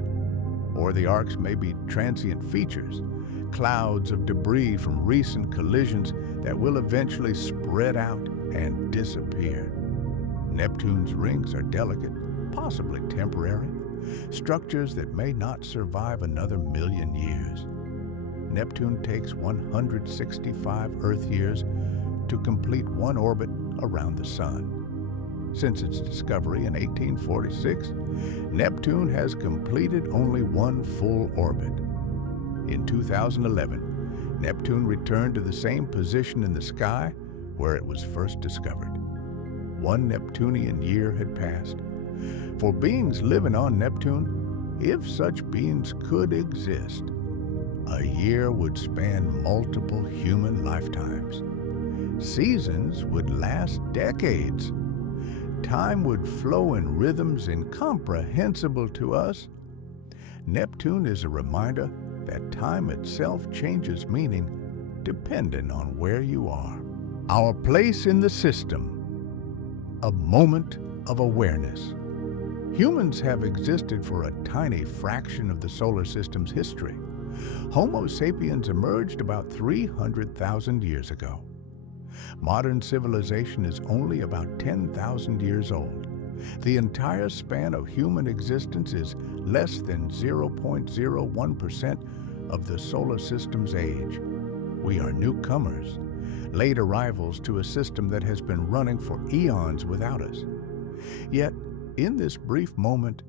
or the arcs may be transient features, clouds of debris from recent collisions that will eventually spread out and disappear. Neptune's rings are delicate, possibly temporary, structures that may not survive another million years. Neptune takes 165 Earth years to complete one orbit around the Sun. Since its discovery in 1846, Neptune has completed only one full orbit. In 2011, Neptune returned to the same position in the sky where it was first discovered. One Neptunian year had passed. For beings living on Neptune, if such beings could exist, a year would span multiple human lifetimes. Seasons would last decades. Time would flow in rhythms incomprehensible to us. Neptune is a reminder that time itself changes meaning depending on where you are. Our place in the system, a moment of awareness. Humans have existed for a tiny fraction of the solar system's history. Homo sapiens emerged about 300,000 years ago. Modern civilization is only about 10,000 years old. The entire span of human existence is less than 0.01% of the solar system's age. We are newcomers, late arrivals to a system that has been running for eons without us. Yet, in this brief moment,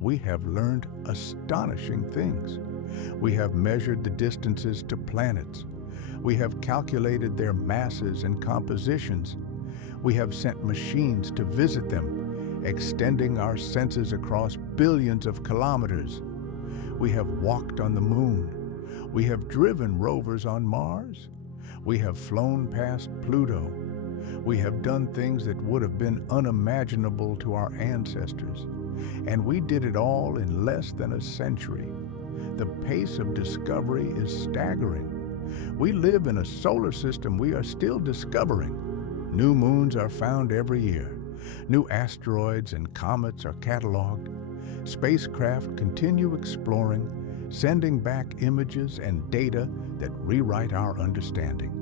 we have learned astonishing things. We have measured the distances to planets. We have calculated their masses and compositions. We have sent machines to visit them, extending our senses across billions of kilometers. We have walked on the moon. We have driven rovers on Mars. We have flown past Pluto. We have done things that would have been unimaginable to our ancestors. And we did it all in less than a century. The pace of discovery is staggering. We live in a solar system we are still discovering. New moons are found every year. New asteroids and comets are cataloged. Spacecraft continue exploring, sending back images and data that rewrite our understanding.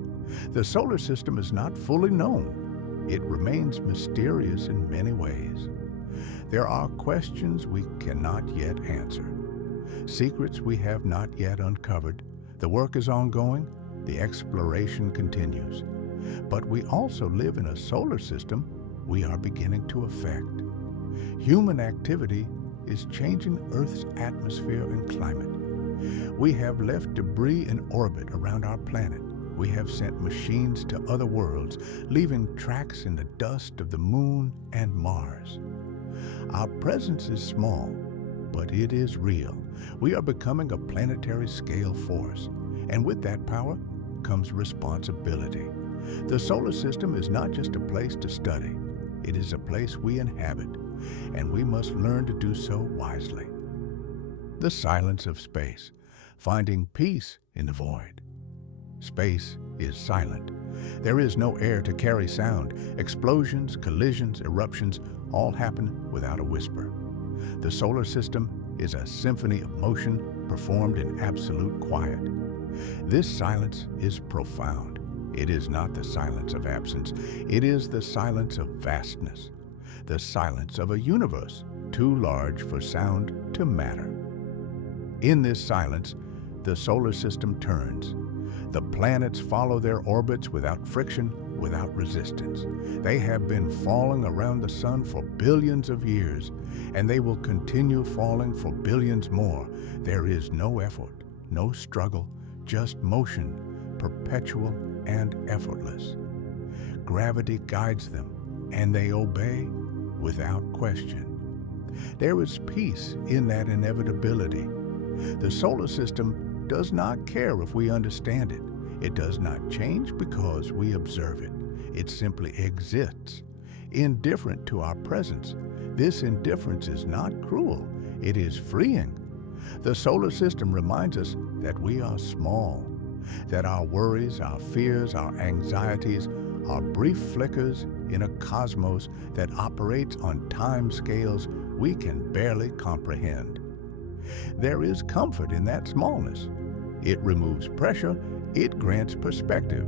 The solar system is not fully known. It remains mysterious in many ways. There are questions we cannot yet answer, secrets we have not yet uncovered. The work is ongoing, the exploration continues. But we also live in a solar system we are beginning to affect. Human activity is changing Earth's atmosphere and climate. We have left debris in orbit around our planet. We have sent machines to other worlds, leaving tracks in the dust of the Moon and Mars. Our presence is small, but it is real. We are becoming a planetary scale force, and with that power comes responsibility. The solar system is not just a place to study. It is a place we inhabit, and we must learn to do so wisely. The silence of space, finding peace in the void. Space is silent. There is no air to carry sound. Explosions, collisions, eruptions all happen without a whisper. The solar system is a symphony of motion performed in absolute quiet. This silence is profound. It is not the silence of absence. It is the silence of vastness, the silence of a universe too large for sound to matter. In this silence, the solar system turns. The planets follow their orbits without friction, without resistance. They have been falling around the sun for billions of years, and they will continue falling for billions more. There is no effort, no struggle, just motion, perpetual and effortless. Gravity guides them, and they obey without question. There is peace in that inevitability. The solar system does not care if we understand it. It does not change because we observe it. It simply exists, indifferent to our presence. This indifference is not cruel. It is freeing. The solar system reminds us that we are small, that our worries, our fears, our anxieties are brief flickers in a cosmos that operates on time scales we can barely comprehend. There is comfort in that smallness. It removes pressure, it grants perspective.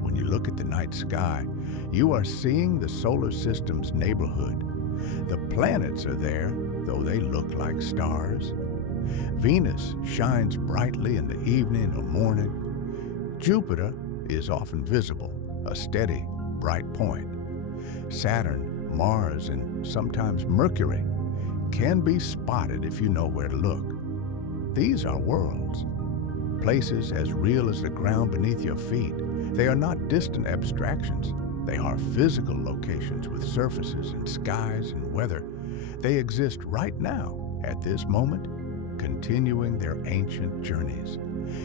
When you look at the night sky, you are seeing the solar system's neighborhood. The planets are there, though they look like stars. Venus shines brightly in the evening or morning. Jupiter is often visible, a steady, bright point. Saturn, Mars, and sometimes Mercury can be spotted if you know where to look. These are worlds, places as real as the ground beneath your feet. They are not distant abstractions. They are physical locations with surfaces and skies and weather. They exist right now, at this moment, continuing their ancient journeys.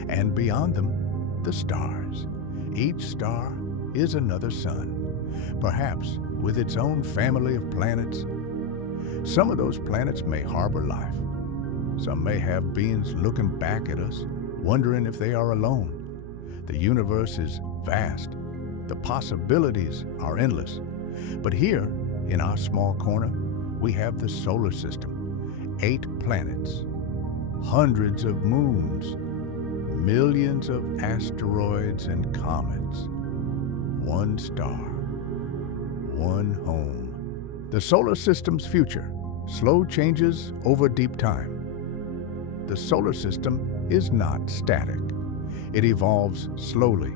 And beyond them, the stars. Each star is another sun, perhaps with its own family of planets. Some of those planets may harbor life. Some may have beings looking back at us, wondering if they are alone. The universe is vast. The possibilities are endless. But here, in our small corner, we have the solar system. 8 planets, hundreds of moons, millions of asteroids and comets. One star, one home. The solar system's future, slow changes over deep time. The solar system is not static. It evolves slowly,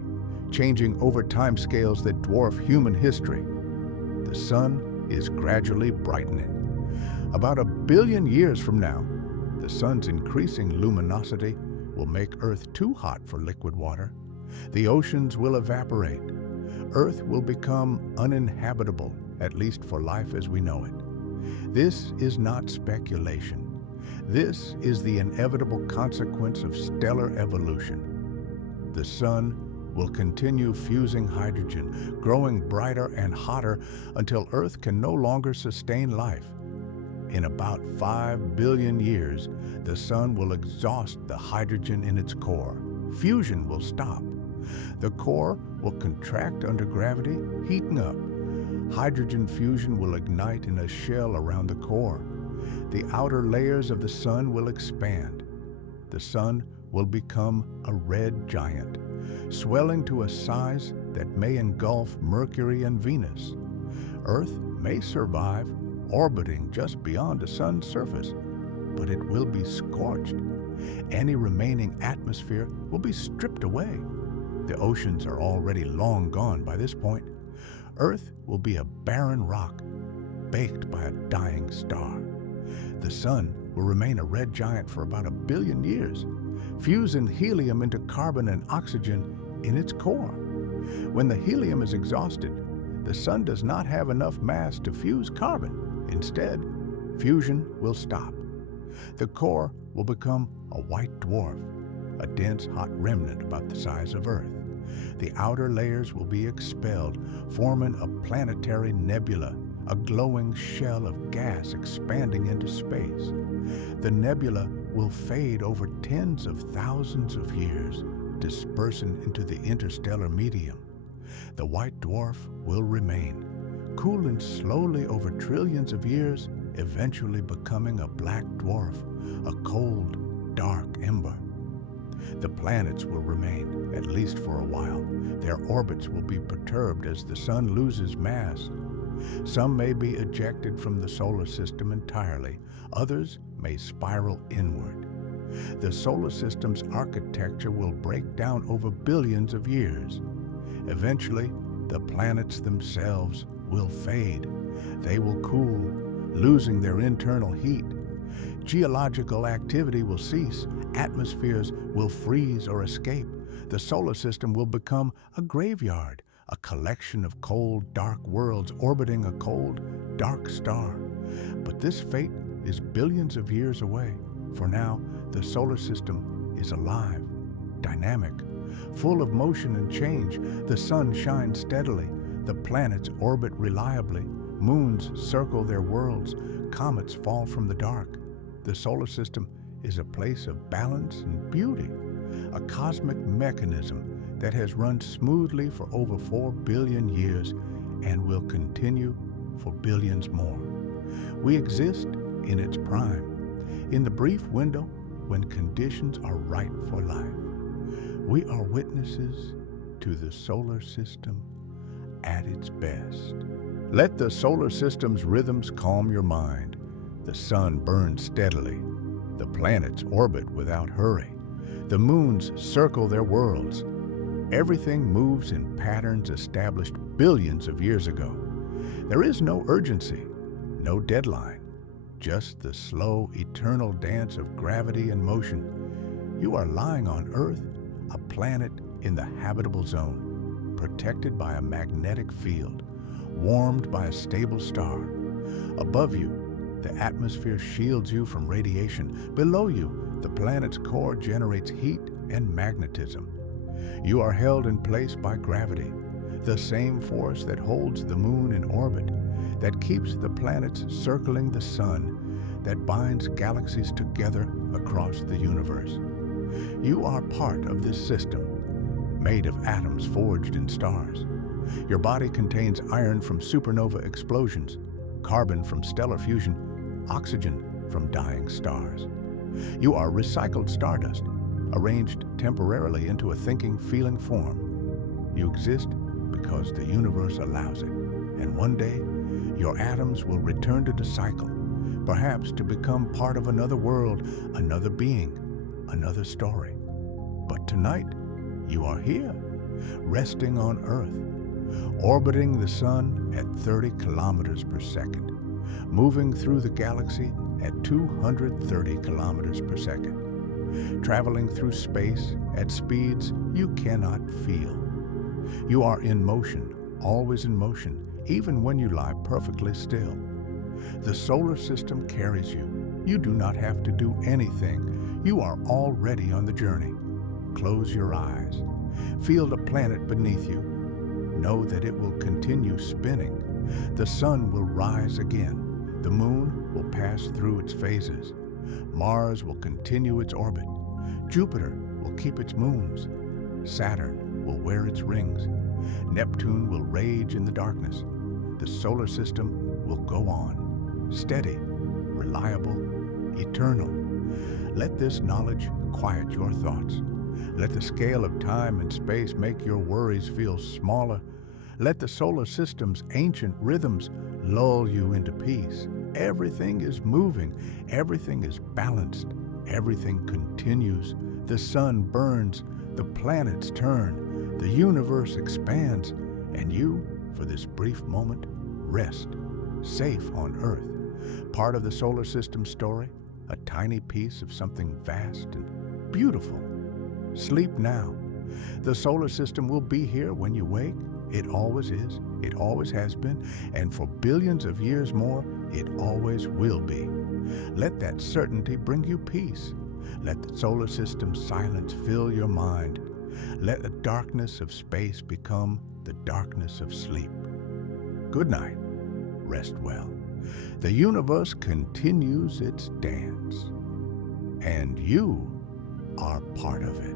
changing over timescales that dwarf human history. The sun is gradually brightening. About 1 billion years from now, the sun's increasing luminosity will make Earth too hot for liquid water. The oceans will evaporate. Earth will become uninhabitable, at least for life as we know it. This is not speculation. This is the inevitable consequence of stellar evolution. The sun will continue fusing hydrogen, growing brighter and hotter until Earth can no longer sustain life. In about 5 billion years, the sun will exhaust the hydrogen in its core. Fusion will stop. The core will contract under gravity, heating up. Hydrogen fusion will ignite in a shell around the core. The outer layers of the sun will expand. The sun will become a red giant, swelling to a size that may engulf Mercury and Venus. Earth may survive, orbiting just beyond the sun's surface, but it will be scorched. Any remaining atmosphere will be stripped away. The oceans are already long gone by this point. Earth will be a barren rock, baked by a dying star. The sun will remain a red giant for about 1 billion years, fusing helium into carbon and oxygen in its core. When the helium is exhausted, the sun does not have enough mass to fuse carbon. Instead, fusion will stop. The core will become a white dwarf, a dense hot remnant about the size of Earth. The outer layers will be expelled, forming a planetary nebula, a glowing shell of gas expanding into space. The nebula will fade over tens of thousands of years, dispersing into the interstellar medium. The white dwarf will remain, cooling slowly over trillions of years, eventually becoming a black dwarf, a cold, dark ember. The planets will remain, at least for a while. Their orbits will be perturbed as the sun loses mass. Some may be ejected from the solar system entirely. Others may spiral inward. The solar system's architecture will break down over billions of years. Eventually, the planets themselves will fade. They will cool, losing their internal heat. Geological activity will cease. Atmospheres will freeze or escape. The solar system will become a graveyard, a collection of cold, dark worlds orbiting a cold, dark star. But this fate is billions of years away. For now, the solar system is alive, dynamic, full of motion and change. The sun shines steadily, the planets orbit reliably, moons circle their worlds, comets fall from the dark. The solar system is a place of balance and beauty, a cosmic mechanism that has run smoothly for over 4 billion years and will continue for billions more. We exist in its prime, in the brief window when conditions are right for life. We are witnesses to the solar system at its best. Let the solar system's rhythms calm your mind. The sun burns steadily. The planets orbit without hurry. The moons circle their worlds. Everything moves in patterns established billions of years ago. There is no urgency, no deadline, just the slow, eternal dance of gravity and motion. You are lying on Earth, a planet in the habitable zone, protected by a magnetic field, warmed by a stable star. Above you, the atmosphere shields you from radiation. Below you, the planet's core generates heat and magnetism. You are held in place by gravity, the same force that holds the moon in orbit, that keeps the planets circling the sun, that binds galaxies together across the universe. You are part of this system, made of atoms forged in stars. Your body contains iron from supernova explosions, carbon from stellar fusion, oxygen from dying stars. You are recycled stardust, arranged temporarily into a thinking, feeling form. You exist because the universe allows it, and one day your atoms will return to the cycle, perhaps to become part of another world, another being, another story. But tonight, you are here, resting on Earth, orbiting the sun at 30 kilometers per second, moving through the galaxy at 230 kilometers per second, traveling through space at speeds you cannot feel. You are in motion, always in motion, even when you lie perfectly still. The solar system carries you. You do not have to do anything. You are already on the journey. Close your eyes. Feel the planet beneath you. Know that it will continue spinning. The sun will rise again. The moon will pass through its phases. Mars will continue its orbit. Jupiter will keep its moons. Saturn will wear its rings. Neptune will rage in the darkness. The solar system will go on, steady, reliable, eternal. Let this knowledge quiet your thoughts. Let the scale of time and space make your worries feel smaller. Let the solar system's ancient rhythms lull you into peace. Everything is moving, everything is balanced, everything continues. The sun burns, the planets turn, the universe expands, and you, for this brief moment, rest, safe on Earth, part of the solar system story, a tiny piece of something vast and beautiful. Sleep now. The solar system will be here when you wake. It always is, it always has been, and for billions of years more, it always will be. Let that certainty bring you peace. Let the solar system's silence fill your mind. Let the darkness of space become the darkness of sleep. Good night. Rest well. The universe continues its dance, and you are part of it.